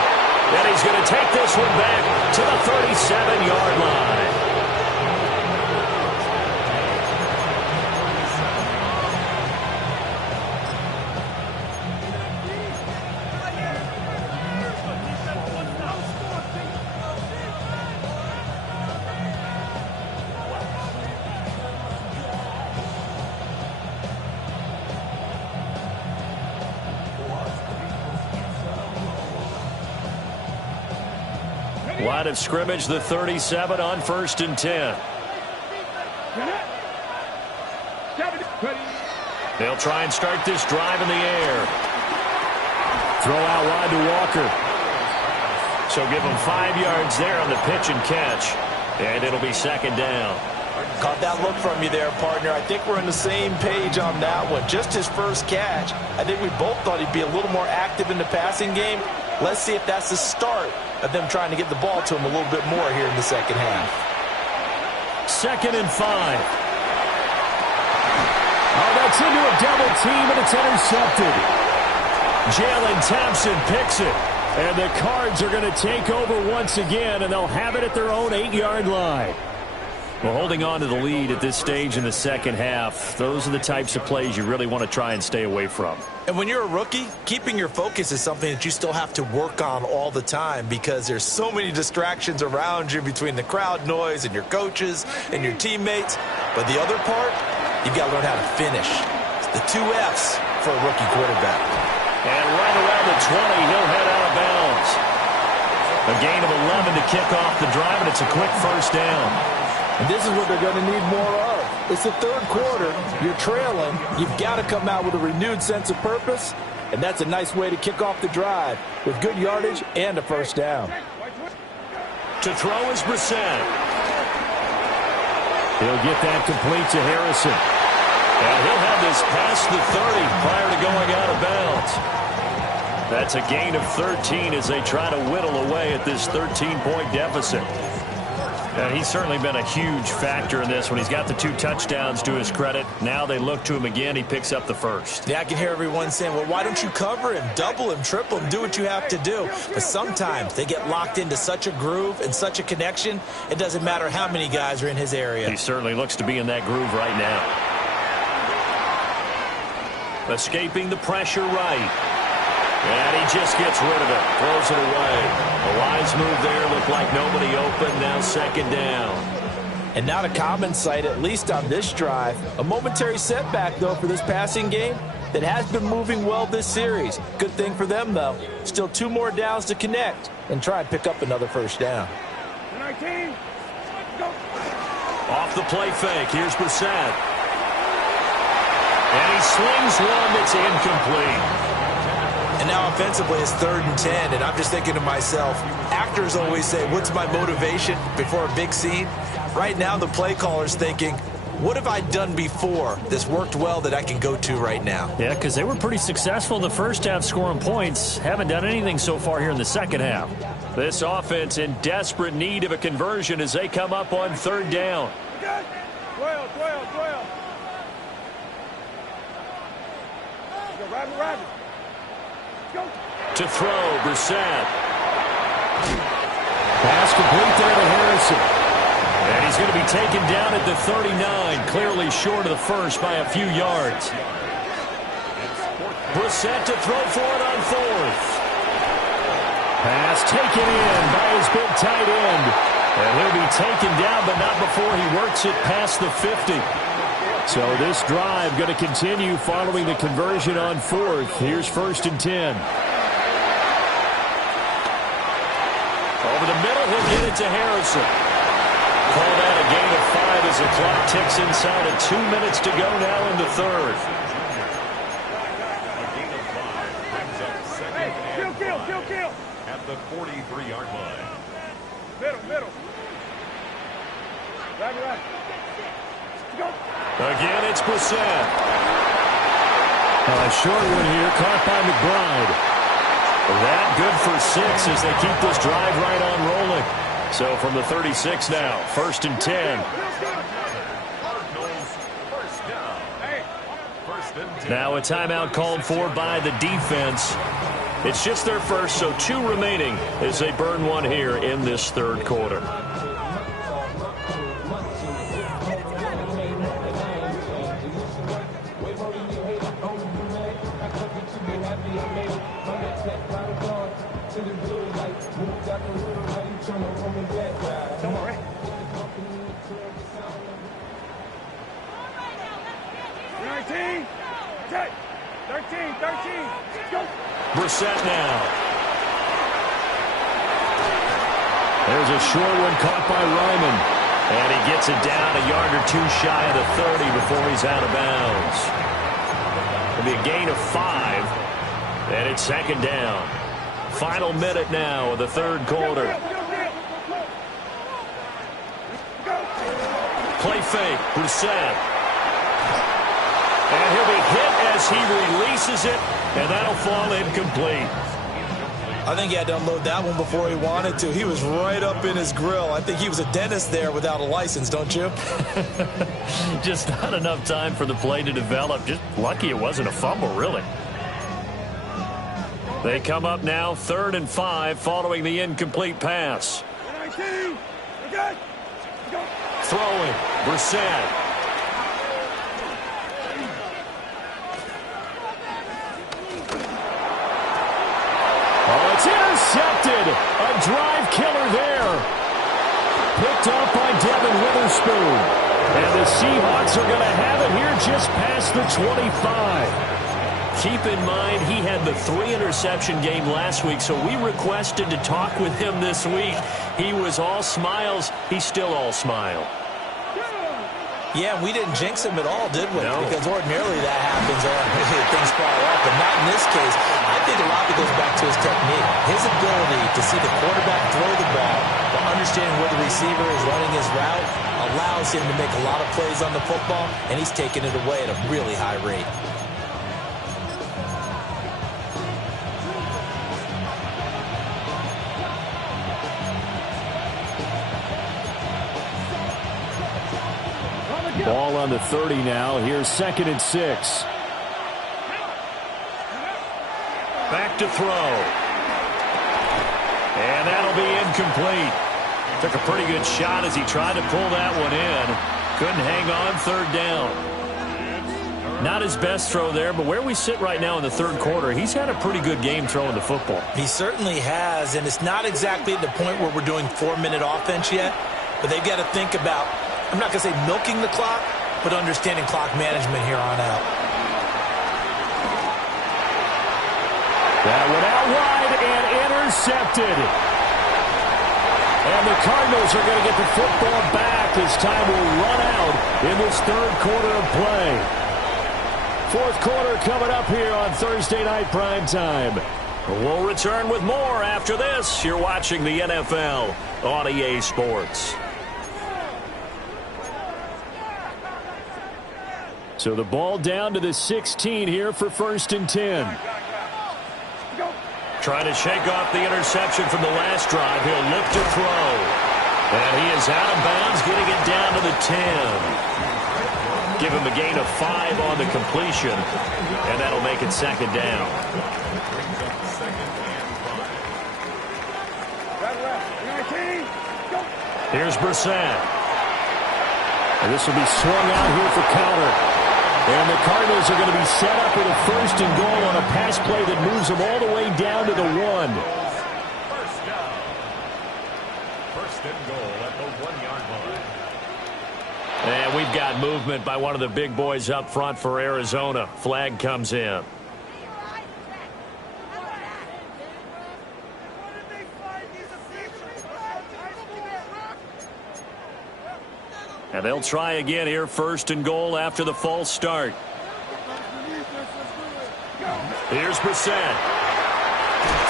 And he's going to take this one back to the 37-yard line. Line of scrimmage, the 37 on 1st and 10. They'll try and start this drive in the air. Throw out wide to Walker. So give him 5 yards there on the pitch and catch. And it'll be 2nd down. Caught that look from you there, partner. I think we're on the same page on that one. Just his first catch. I think we both thought he'd be a little more active in the passing game. Let's see if that's the start of them trying to get the ball to him a little bit more here in the second half. 2nd and 5. Oh, that's into a double team, and it's intercepted. Jalen Thompson picks it. And the Cards are going to take over once again, and they'll have it at their own 8-yard line. Well, holding on to the lead at this stage in the second half, those are the types of plays you really want to try and stay away from. And when you're a rookie, keeping your focus is something that you still have to work on all the time because there's so many distractions around you between the crowd noise and your coaches and your teammates. But the other part, you've got to learn how to finish. It's the 2 F's for a rookie quarterback. And right around the 20, he'll head out of bounds. A gain of 11 to kick off the drive, and it's a quick 1st down. And this is what they're going to need more of. It's the 3rd quarter. You're trailing. You've got to come out with a renewed sense of purpose, and that's a nice way to kick off the drive with good yardage and a 1st down. To throw is Brissett. He'll get that complete to Harrison. And he'll have this past the 30 prior to going out of bounds. That's a gain of 13 as they try to whittle away at this 13-point deficit. He's certainly been a huge factor in this when he's got the 2 touchdowns to his credit. Now they look to him again. He picks up the 1st. Yeah, I can hear everyone saying, well, why don't you cover him, double him, triple him, do what you have to do. But sometimes they get locked into such a groove and such a connection, it doesn't matter how many guys are in his area. He certainly looks to be in that groove right now. Escaping the pressure right. And he just gets rid of it. Throws it away. A wise move there. Looked like nobody open. Now 2nd down. And not a common sight, at least on this drive. A momentary setback, though, for this passing game that has been moving well this series. Good thing for them, though. Still 2 more downs to connect and try and pick up another 1st down. 19. Go. Off the play fake. Here's Brissett. And he slings one that's incomplete. And now offensively it's 3rd and 10, and I'm just thinking to myself, actors always say, what's my motivation before a big scene? Right now the play caller's thinking, what have I done before that's worked well that I can go to right now? Yeah, because they were pretty successful in the first half scoring points. Haven't done anything so far here in the second half. This offense in desperate need of a conversion as they come up on 3rd down. 12. Go, Rabbit. Go. To throw, Brissett. Pass complete there to Harrison. And he's going to be taken down at the 39, clearly short of the 1st by a few yards. Brissett to throw for it on 4th. Pass taken in by his big tight end. And he'll be taken down, but not before he works it past the 50. So this drive going to continue following the conversion on fourth. Here's 1st and 10. Over the middle, he'll get it to Harrison. Call that a gain of 5 as the clock ticks inside of 2 minutes to go now in the third. A gain of 5 brings up second and Kill. at the 43-yard line. Middle. Right. Go. Again, it's Brissett. A short one here, caught by McBride. That good for 6 as they keep this drive right on rolling. So from the 36 now, 1st and 10. Cardinals first down. First and 10. Now a timeout called for by the defense. It's just their first, so 2 remaining as they burn one here in this third quarter. Don't worry. 19. Check. 13. Go. Brissett now. There's a short one caught by Ryman. And he gets it down a yard or 2 shy of the 30 before he's out of bounds. It'll be a gain of 5. And it's 2nd down. Final minute now of the third quarter. Play fake, Brissett. And he'll be hit as he releases it, and that'll fall incomplete. I think he had to unload that one before he wanted to. He was right up in his grill. I think he was a dentist there without a license, don't you? Just not enough time for the play to develop. Just lucky it wasn't a fumble, really. They come up now 3rd and 5 following the incomplete pass. 19. Okay. Go. Throwing, Brissett. Oh, it's intercepted. A drive killer there. Picked off by Devin Witherspoon. And the Seahawks are going to have it here just past the 25. Keep in mind, he had the 3-interception game last week, so we requested to talk with him this week. He was all smiles. He's still all smile. Yeah, we didn't jinx him at all, did we? No. Because ordinarily that happens, or things fall off, but not in this case. I think a lot of it goes back to his technique. His ability to see the quarterback throw the ball, while understanding where the receiver is running his route, allows him to make a lot of plays on the football, and he's taking it away at a really high rate. Ball on the 30 now. Here's 2nd and 6. Back to throw. And that'll be incomplete. Took a pretty good shot as he tried to pull that one in. Couldn't hang on 3rd down. Not his best throw there, but where we sit right now in the third quarter, he's had a pretty good game throwing the football. He certainly has, and it's not exactly at the point where we're doing 4-minute offense yet, but they've got to think about, I'm not going to say milking the clock, but understanding clock management here on out. That one out wide and intercepted. And the Cardinals are going to get the football back as time will run out in this third quarter of play. Fourth quarter coming up here on Thursday Night Primetime. We'll return with more after this. You're watching the NFL on EA Sports. So the ball down to the 16 here for 1st and 10. Trying to shake off the interception from the last drive. He'll look to throw. And he is out of bounds, getting it down to the 10. Give him a gain of 5 on the completion. And that'll make it 2nd down. Here's Brissett. And this will be swung out here for counter. And the Cardinals are going to be set up with a 1st and goal on a pass play that moves them all the way down to the 1. and goal at the 1-yard line. And we've got movement by one of the big boys up front for Arizona. Flag comes in. And they'll try again here, 1st and goal after the false start. Here's Brissett.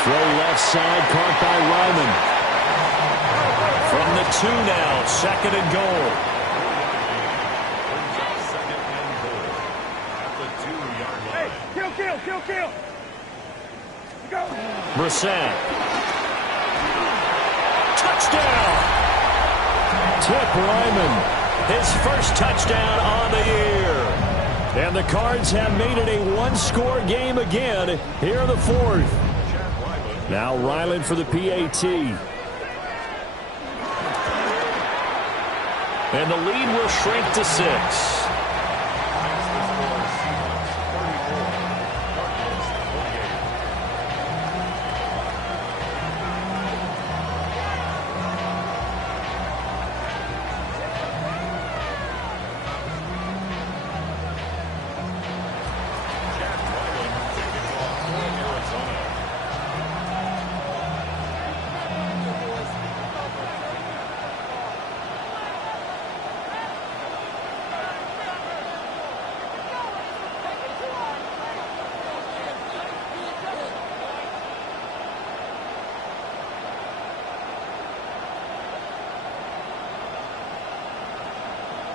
Throw left side, caught by Ryman. From the 2 now, 2nd and goal. Brings up 2nd and goal at the 2-yard line. Hey, kill. Go. Brissett. Touchdown. Tip Ryman. His first touchdown on the year. And the Cards have made it a 1-score game again here in the 4th. Now Ryland for the PAT. And the lead will shrink to 6.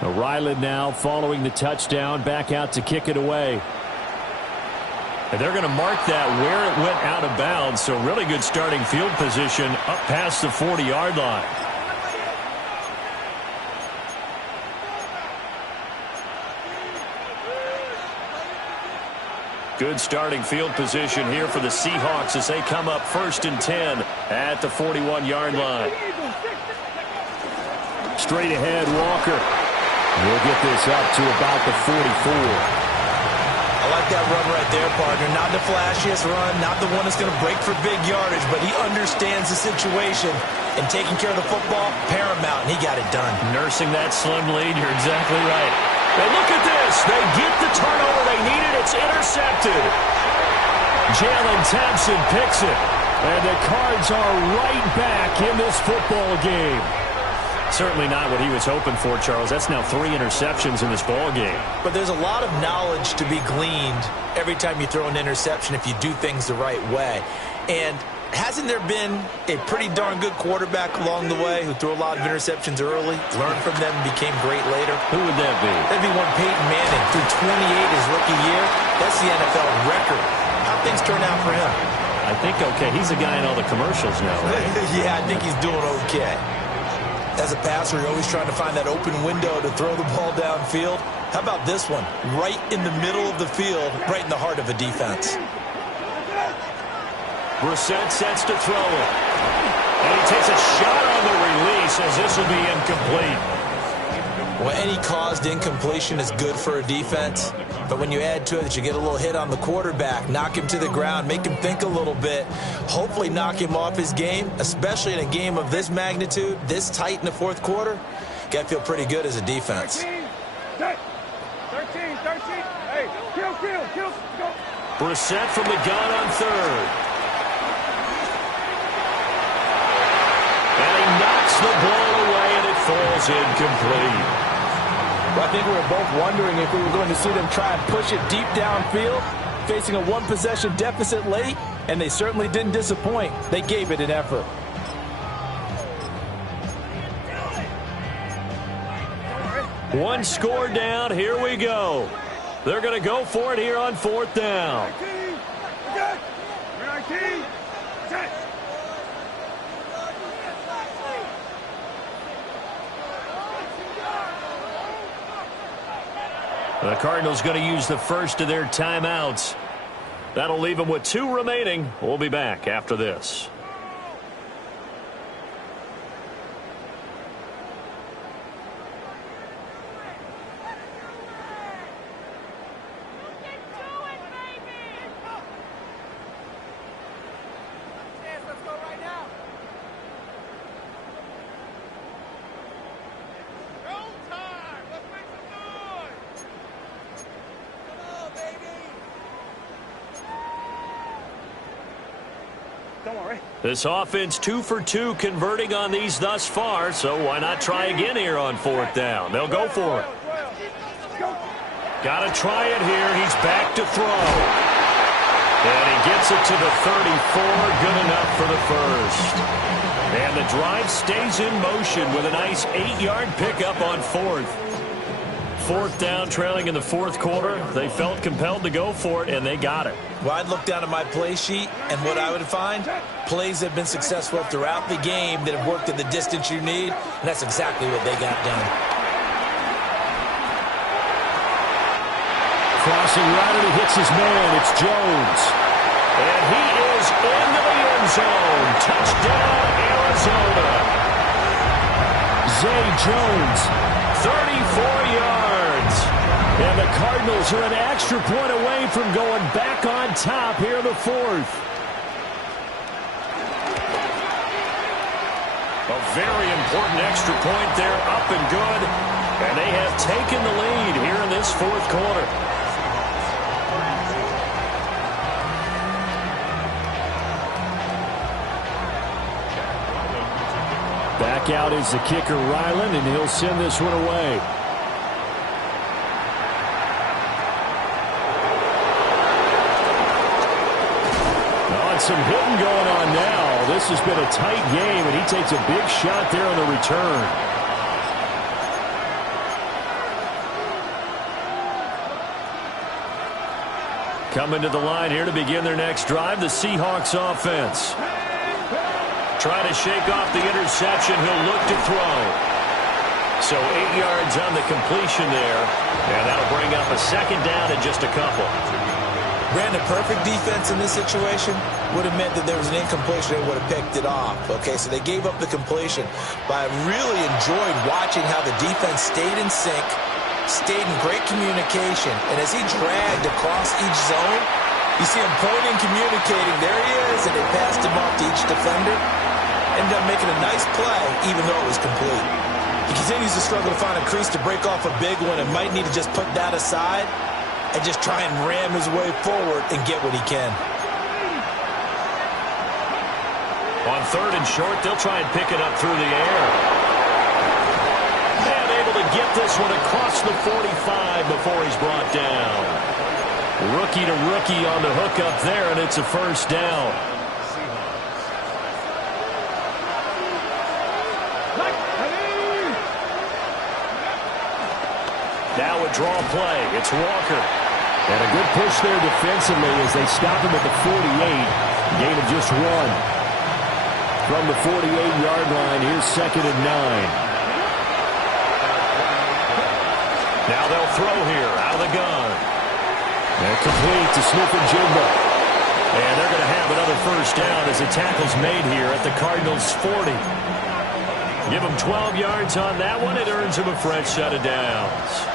Ryland now following the touchdown, back out to kick it away. And they're going to mark that where it went out of bounds, so really good starting field position up past the 40-yard line. Good starting field position here for the Seahawks as they come up 1st and 10 at the 41-yard line. Straight ahead, Walker. We'll get this up to about the 44. I like that run right there, partner. Not the flashiest run, not the one that's going to break for big yardage, but he understands the situation, and taking care of the football, paramount, and he got it done. Nursing that slim lead, you're exactly right. And look at this. They get the turnover they needed. It's intercepted. Jalen Thompson picks it, and the Cards are right back in this football game. Certainly not what he was hoping for, Charles. That's now 3 interceptions in this ball game. But there's a lot of knowledge to be gleaned every time you throw an interception if you do things the right way. And hasn't there been a pretty darn good quarterback along the way who threw a lot of interceptions early, learned from them, and became great later? Who would that be? That'd be one Peyton Manning. Threw 28 his rookie year. That's the NFL record. How things turn out for him? I think okay. He's the guy in all the commercials now, right? Yeah, I think he's doing okay. As a passer, you're always trying to find that open window to throw the ball downfield. How about this one? Right in the middle of the field, right in the heart of a defense. Brissett sets to throw it. And he takes a shot on the release as this will be incomplete. Well, any caused incompletion is good for a defense. But when you add to it that you get a little hit on the quarterback, knock him to the ground, make him think a little bit, hopefully knock him off his game, especially in a game of this magnitude, this tight in the 4th quarter, got to feel pretty good as a defense. 13. Hey, kill. Go. Brissett from the gun on 3rd. And he knocks the ball away, and it falls incomplete. Well, I think we were both wondering if we were going to see them try and push it deep downfield, facing a 1-possession deficit late, and they certainly didn't disappoint. They gave it an effort. One score down. Here we go. They're going to go for it here on 4th down. 19. Set. The Cardinals going to use the first of their timeouts. That'll leave them with 2 remaining. We'll be back after this. Don't worry. This offense 2 for 2 converting on these thus far, so why not try again here on 4th down? They'll go for it. Got to try it here. He's back to throw. And he gets it to the 34. Good enough for the first. And the drive stays in motion with a nice 8-yard pickup on 4th. 4th down, trailing in the 4th quarter. They felt compelled to go for it, and they got it. Well, I'd look down at my play sheet, and what I would find, plays that have been successful throughout the game that have worked at the distance you need, and that's exactly what they got done. Crossing right, and he hits his man. It's Jones. And he is into the end zone. Touchdown, Arizona. Zay Jones, 34 yards. And the Cardinals are an extra point away from going back on top here in the 4th. A very important extra point there, up and good. And they have taken the lead here in this 4th quarter. Back out is the kicker, Ryland, and he'll send this one away. Some hitting going on now. This has been a tight game, and he takes a big shot there on the return. Coming to the line here to begin their next drive, the Seahawks offense. Trying to shake off the interception. He'll look to throw. So 8 yards on the completion there, and that'll bring up a 2nd down and just a couple. Brandon, perfect defense in this situation would have meant that there was an incompletion. They would have picked it off. Okay, so they gave up the completion. But I really enjoyed watching how the defense stayed in sync, stayed in great communication. And as he dragged across each zone, you see him pointing, communicating. There he is, and they passed him off to each defender. Ended up making a nice play, even though it was complete. He continues to struggle to find a crease to break off a big one and might need to just put that aside and just try and ram his way forward and get what he can. On 3rd and short, they'll try and pick it up through the air. And able to get this one across the 45 before he's brought down. Rookie to rookie on the hook up there, and it's a 1st down. Now a draw play. It's Walker. And a good push there defensively as they stop him at the 48. Gain of just 1. From the 48-yard line, here's 2nd and 9. Now they'll throw here out of the gun. And complete to Smith-Njigba. And they're going to have another 1st down as the tackle's made here at the Cardinals' 40. Give him 12 yards on that one. It earns him a fresh set of downs.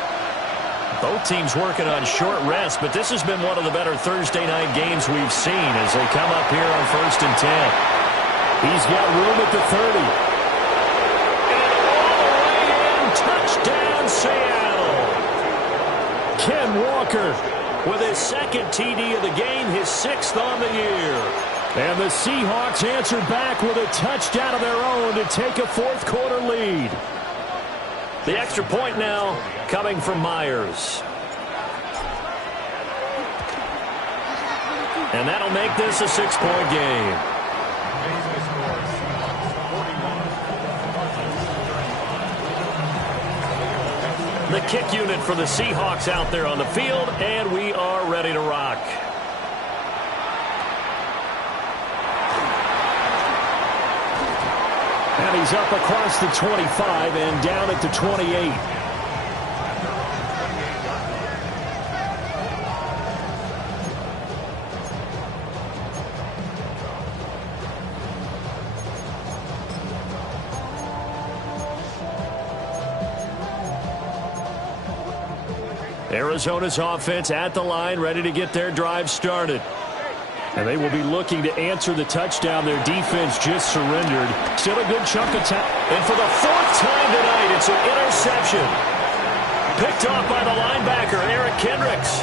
Both teams working on short rest, but this has been one of the better Thursday night games we've seen as they come up here on 1st and 10. He's got room at the 30. And all the way in, touchdown Seattle. Ken Walker with his 2nd TD of the game, his 6th on the year. And the Seahawks answer back with a touchdown of their own to take a 4th quarter lead. The extra point now coming from Myers. And that'll make this a 6-point game. The kick unit for the Seahawks out there on the field, and we are ready to rock. And he's up across the 25 and down at the 28. Arizona's offense at the line, ready to get their drive started. And they will be looking to answer the touchdown their defense just surrendered. Still a good chunk of time. And for the 4th time tonight, it's an interception. Picked off by the linebacker, Eric Kendricks.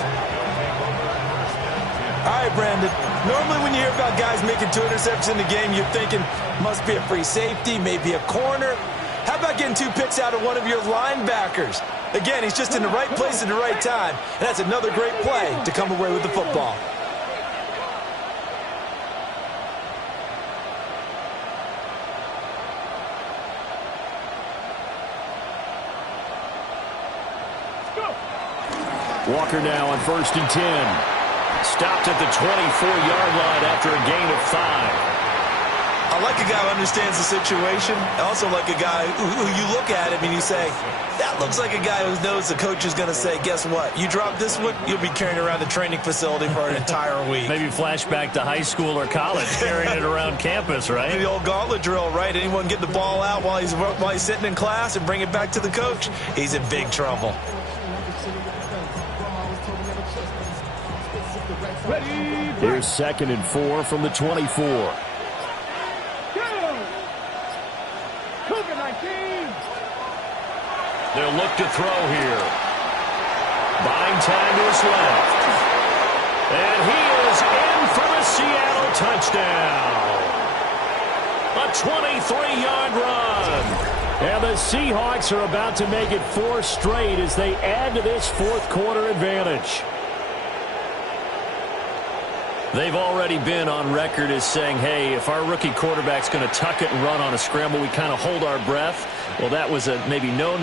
All right, Brandon. Normally when you hear about guys making 2 interceptions in the game, you're thinking must be a free safety, maybe a corner. How about getting 2 picks out of one of your linebackers? Again, he's just in the right place at the right time, and that's another great play to come away with the football. Walker now on 1st and 10. Stopped at the 24-yard line after a gain of 5. I like a guy who understands the situation. I also like a guy who you look at him and you say, that looks like a guy who knows the coach is going to say, guess what? You drop this one, you'll be carrying around the training facility for an entire week. Maybe flashback to high school or college, carrying it around campus, right? The old gauntlet drill, right? Anyone get the ball out while he's sitting in class and bring it back to the coach? He's in big trouble. Here's 2nd and 4 from the 24. They'll look to throw here. Buying time to his left. And he is in for the Seattle touchdown. A 23-yard run. And the Seahawks are about to make it 4 straight as they add to this 4th quarter advantage. They've already been on record as saying, hey, if our rookie quarterback's going to tuck it and run on a scramble, we kind of hold our breath. Well, that was a maybe no,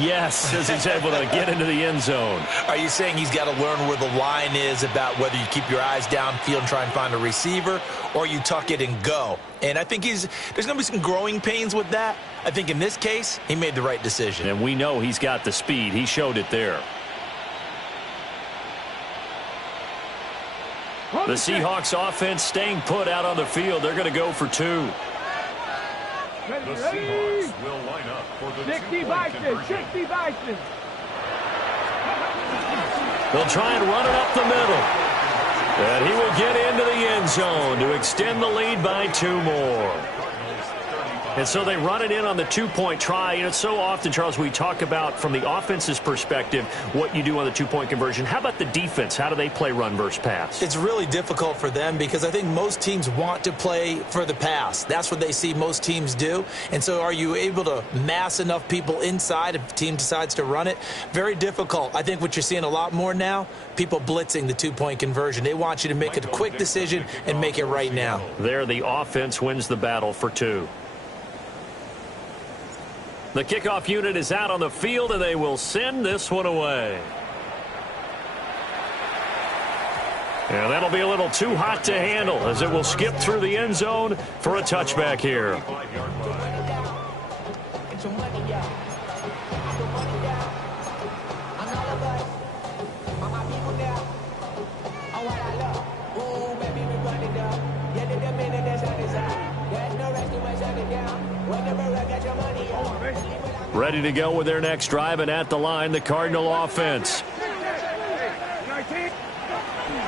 yes, as he's able to get into the end zone. Are you saying he's got to learn where the line is about whether you keep your eyes downfield and try and find a receiver, or you tuck it and go? And I think there's going to be some growing pains with that. I think in this case, he made the right decision. And we know he's got the speed. He showed it there. The Seahawks offense staying put out on the field. They're going to go for 2. The Seahawks will line up for the 2-point conversion. They'll try and run it up the middle. And he will get into the end zone to extend the lead by 2 more. And so they run it in on the 2-point try. You know, so often, Charles, we talk about from the offense's perspective what you do on the 2-point conversion. How about the defense? How do they play run versus pass? It's really difficult for them because I think most teams want to play for the pass. That's what they see most teams do. And so are you able to mass enough people inside if the team decides to run it? Very difficult. I think what you're seeing a lot more now, people blitzing the 2-point conversion. They want you to make a quick decision and make it right now. There, the offense wins the battle for 2. The kickoff unit is out on the field, and they will send this one away. And that'll be a little too hot to handle as it will skip through the end zone for a touchback here. Ready to go with their next drive, and at the line, the Cardinal offense.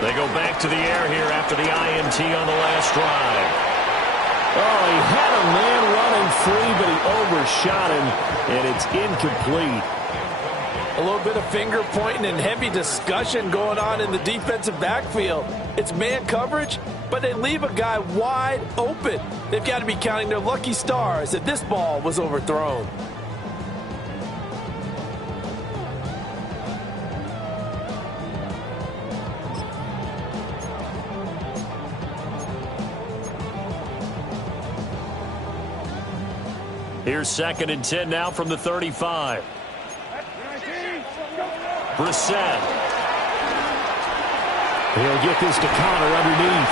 They go back to the air here after the INT on the last drive. Oh, he had a man running free, but he overshot him, and it's incomplete. A little bit of finger pointing and heavy discussion going on in the defensive backfield. It's man coverage, but they leave a guy wide open. They've got to be counting their lucky stars that this ball was overthrown. Here's 2nd and 10 now from the 35. Brissett. He'll get this to Connor underneath.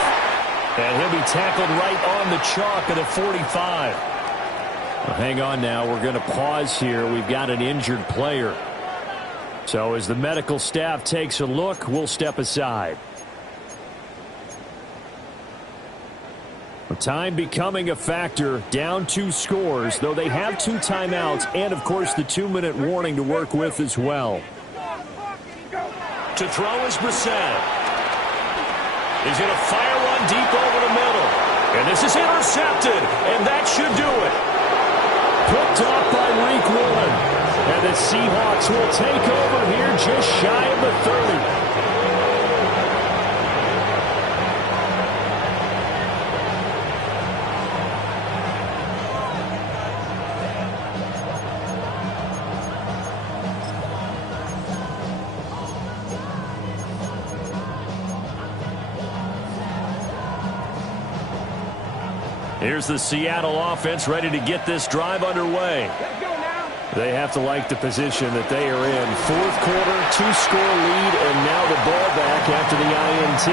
And he'll be tackled right on the chalk of the 45. Well, hang on now. We're going to pause here. We've got an injured player. So as the medical staff takes a look, we'll step aside. Time becoming a factor, down 2 scores, though they have 2 timeouts and, of course, the 2-minute warning to work with as well. To throw is Brissett. He's going to fire one deep over the middle. And this is intercepted, and that should do it. Picked off by Reek Woolen. And the Seahawks will take over here just shy of the 30. Here's the Seattle offense ready to get this drive underway. Let's go now. They have to like the position that they are in. Fourth quarter, 2-score lead, and now the ball back after the INT.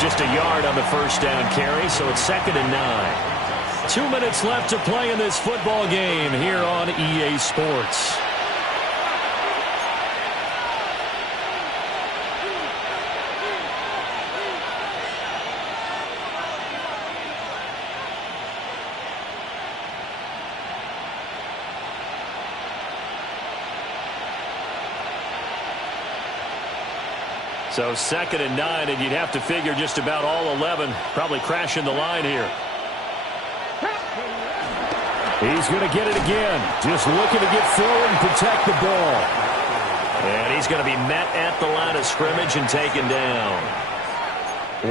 Just a yard on the first down carry, so it's 2nd and 9. 2 minutes left to play in this football game here on EA Sports. So 2nd and 9, and you'd have to figure just about all 11 probably crashing the line here. He's going to get it again. Just looking to get forward and protect the ball. And he's going to be met at the line of scrimmage and taken down.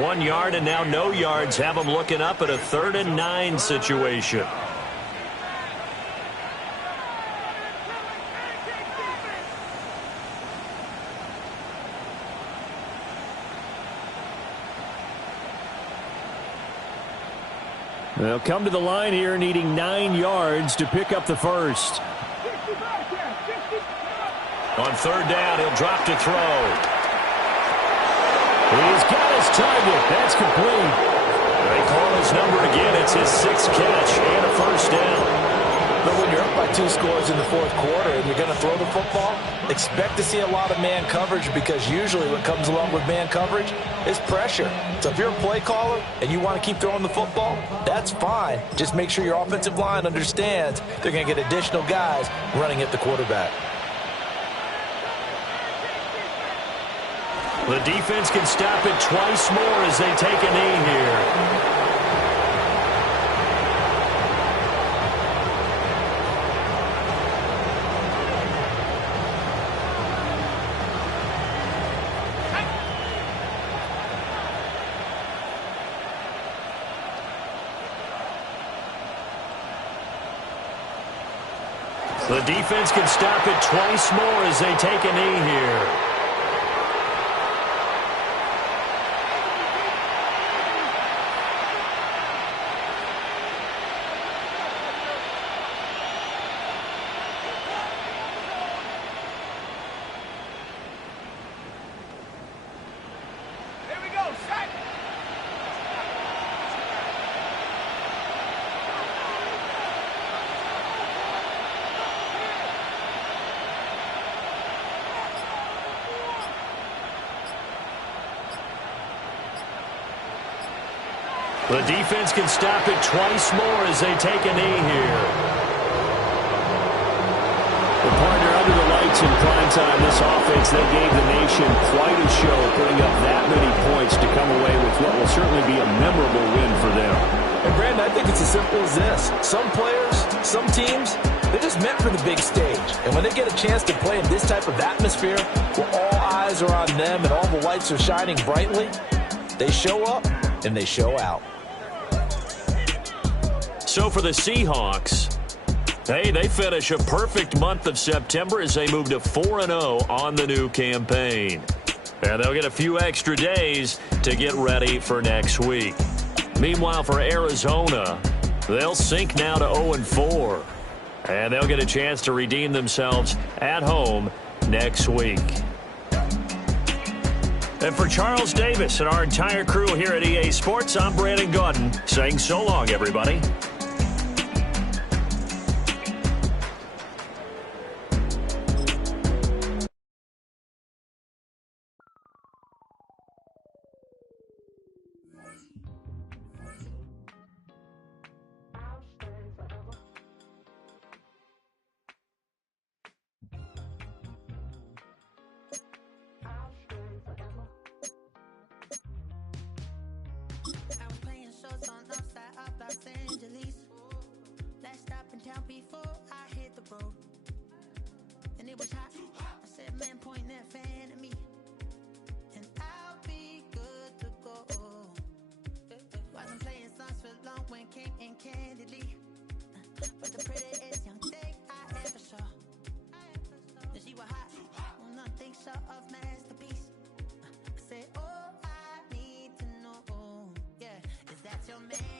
1 yard and now no yards have him looking up at a 3rd and 9 situation. They'll come to the line here needing 9 yards to pick up the first. On 3rd down, he'll drop to throw. He's got his target. That's complete. They call his number again. It's his 6th catch and a first down. But when you're up by 2 scores in the 4th quarter and you're going to throw the football, expect to see a lot of man coverage, because usually what comes along with man coverage is pressure. So if you're a play caller and you want to keep throwing the football, that's fine. Just make sure your offensive line understands they're going to get additional guys running at the quarterback. The defense can stop it twice more as they take a knee here. The defense can stop it twice more as they take a knee here. Here we go, set. The defense can stop it twice more as they take a knee here. The partner under the lights in prime time, this offense, they gave the nation quite a show, putting up that many points to come away with what will certainly be a memorable win for them. And Brandon, I think it's as simple as this. Some players, some teams, they're just meant for the big stage. And when they get a chance to play in this type of atmosphere, where all eyes are on them and all the lights are shining brightly, they show up and they show out. So for the Seahawks, hey, they finish a perfect month of September as they move to 4-0 on the new campaign. And they'll get a few extra days to get ready for next week. Meanwhile, for Arizona, they'll sink now to 0-4. And they'll get a chance to redeem themselves at home next week. And for Charles Davis and our entire crew here at EA Sports, I'm Brandon Gaudin saying so long, everybody. Your man.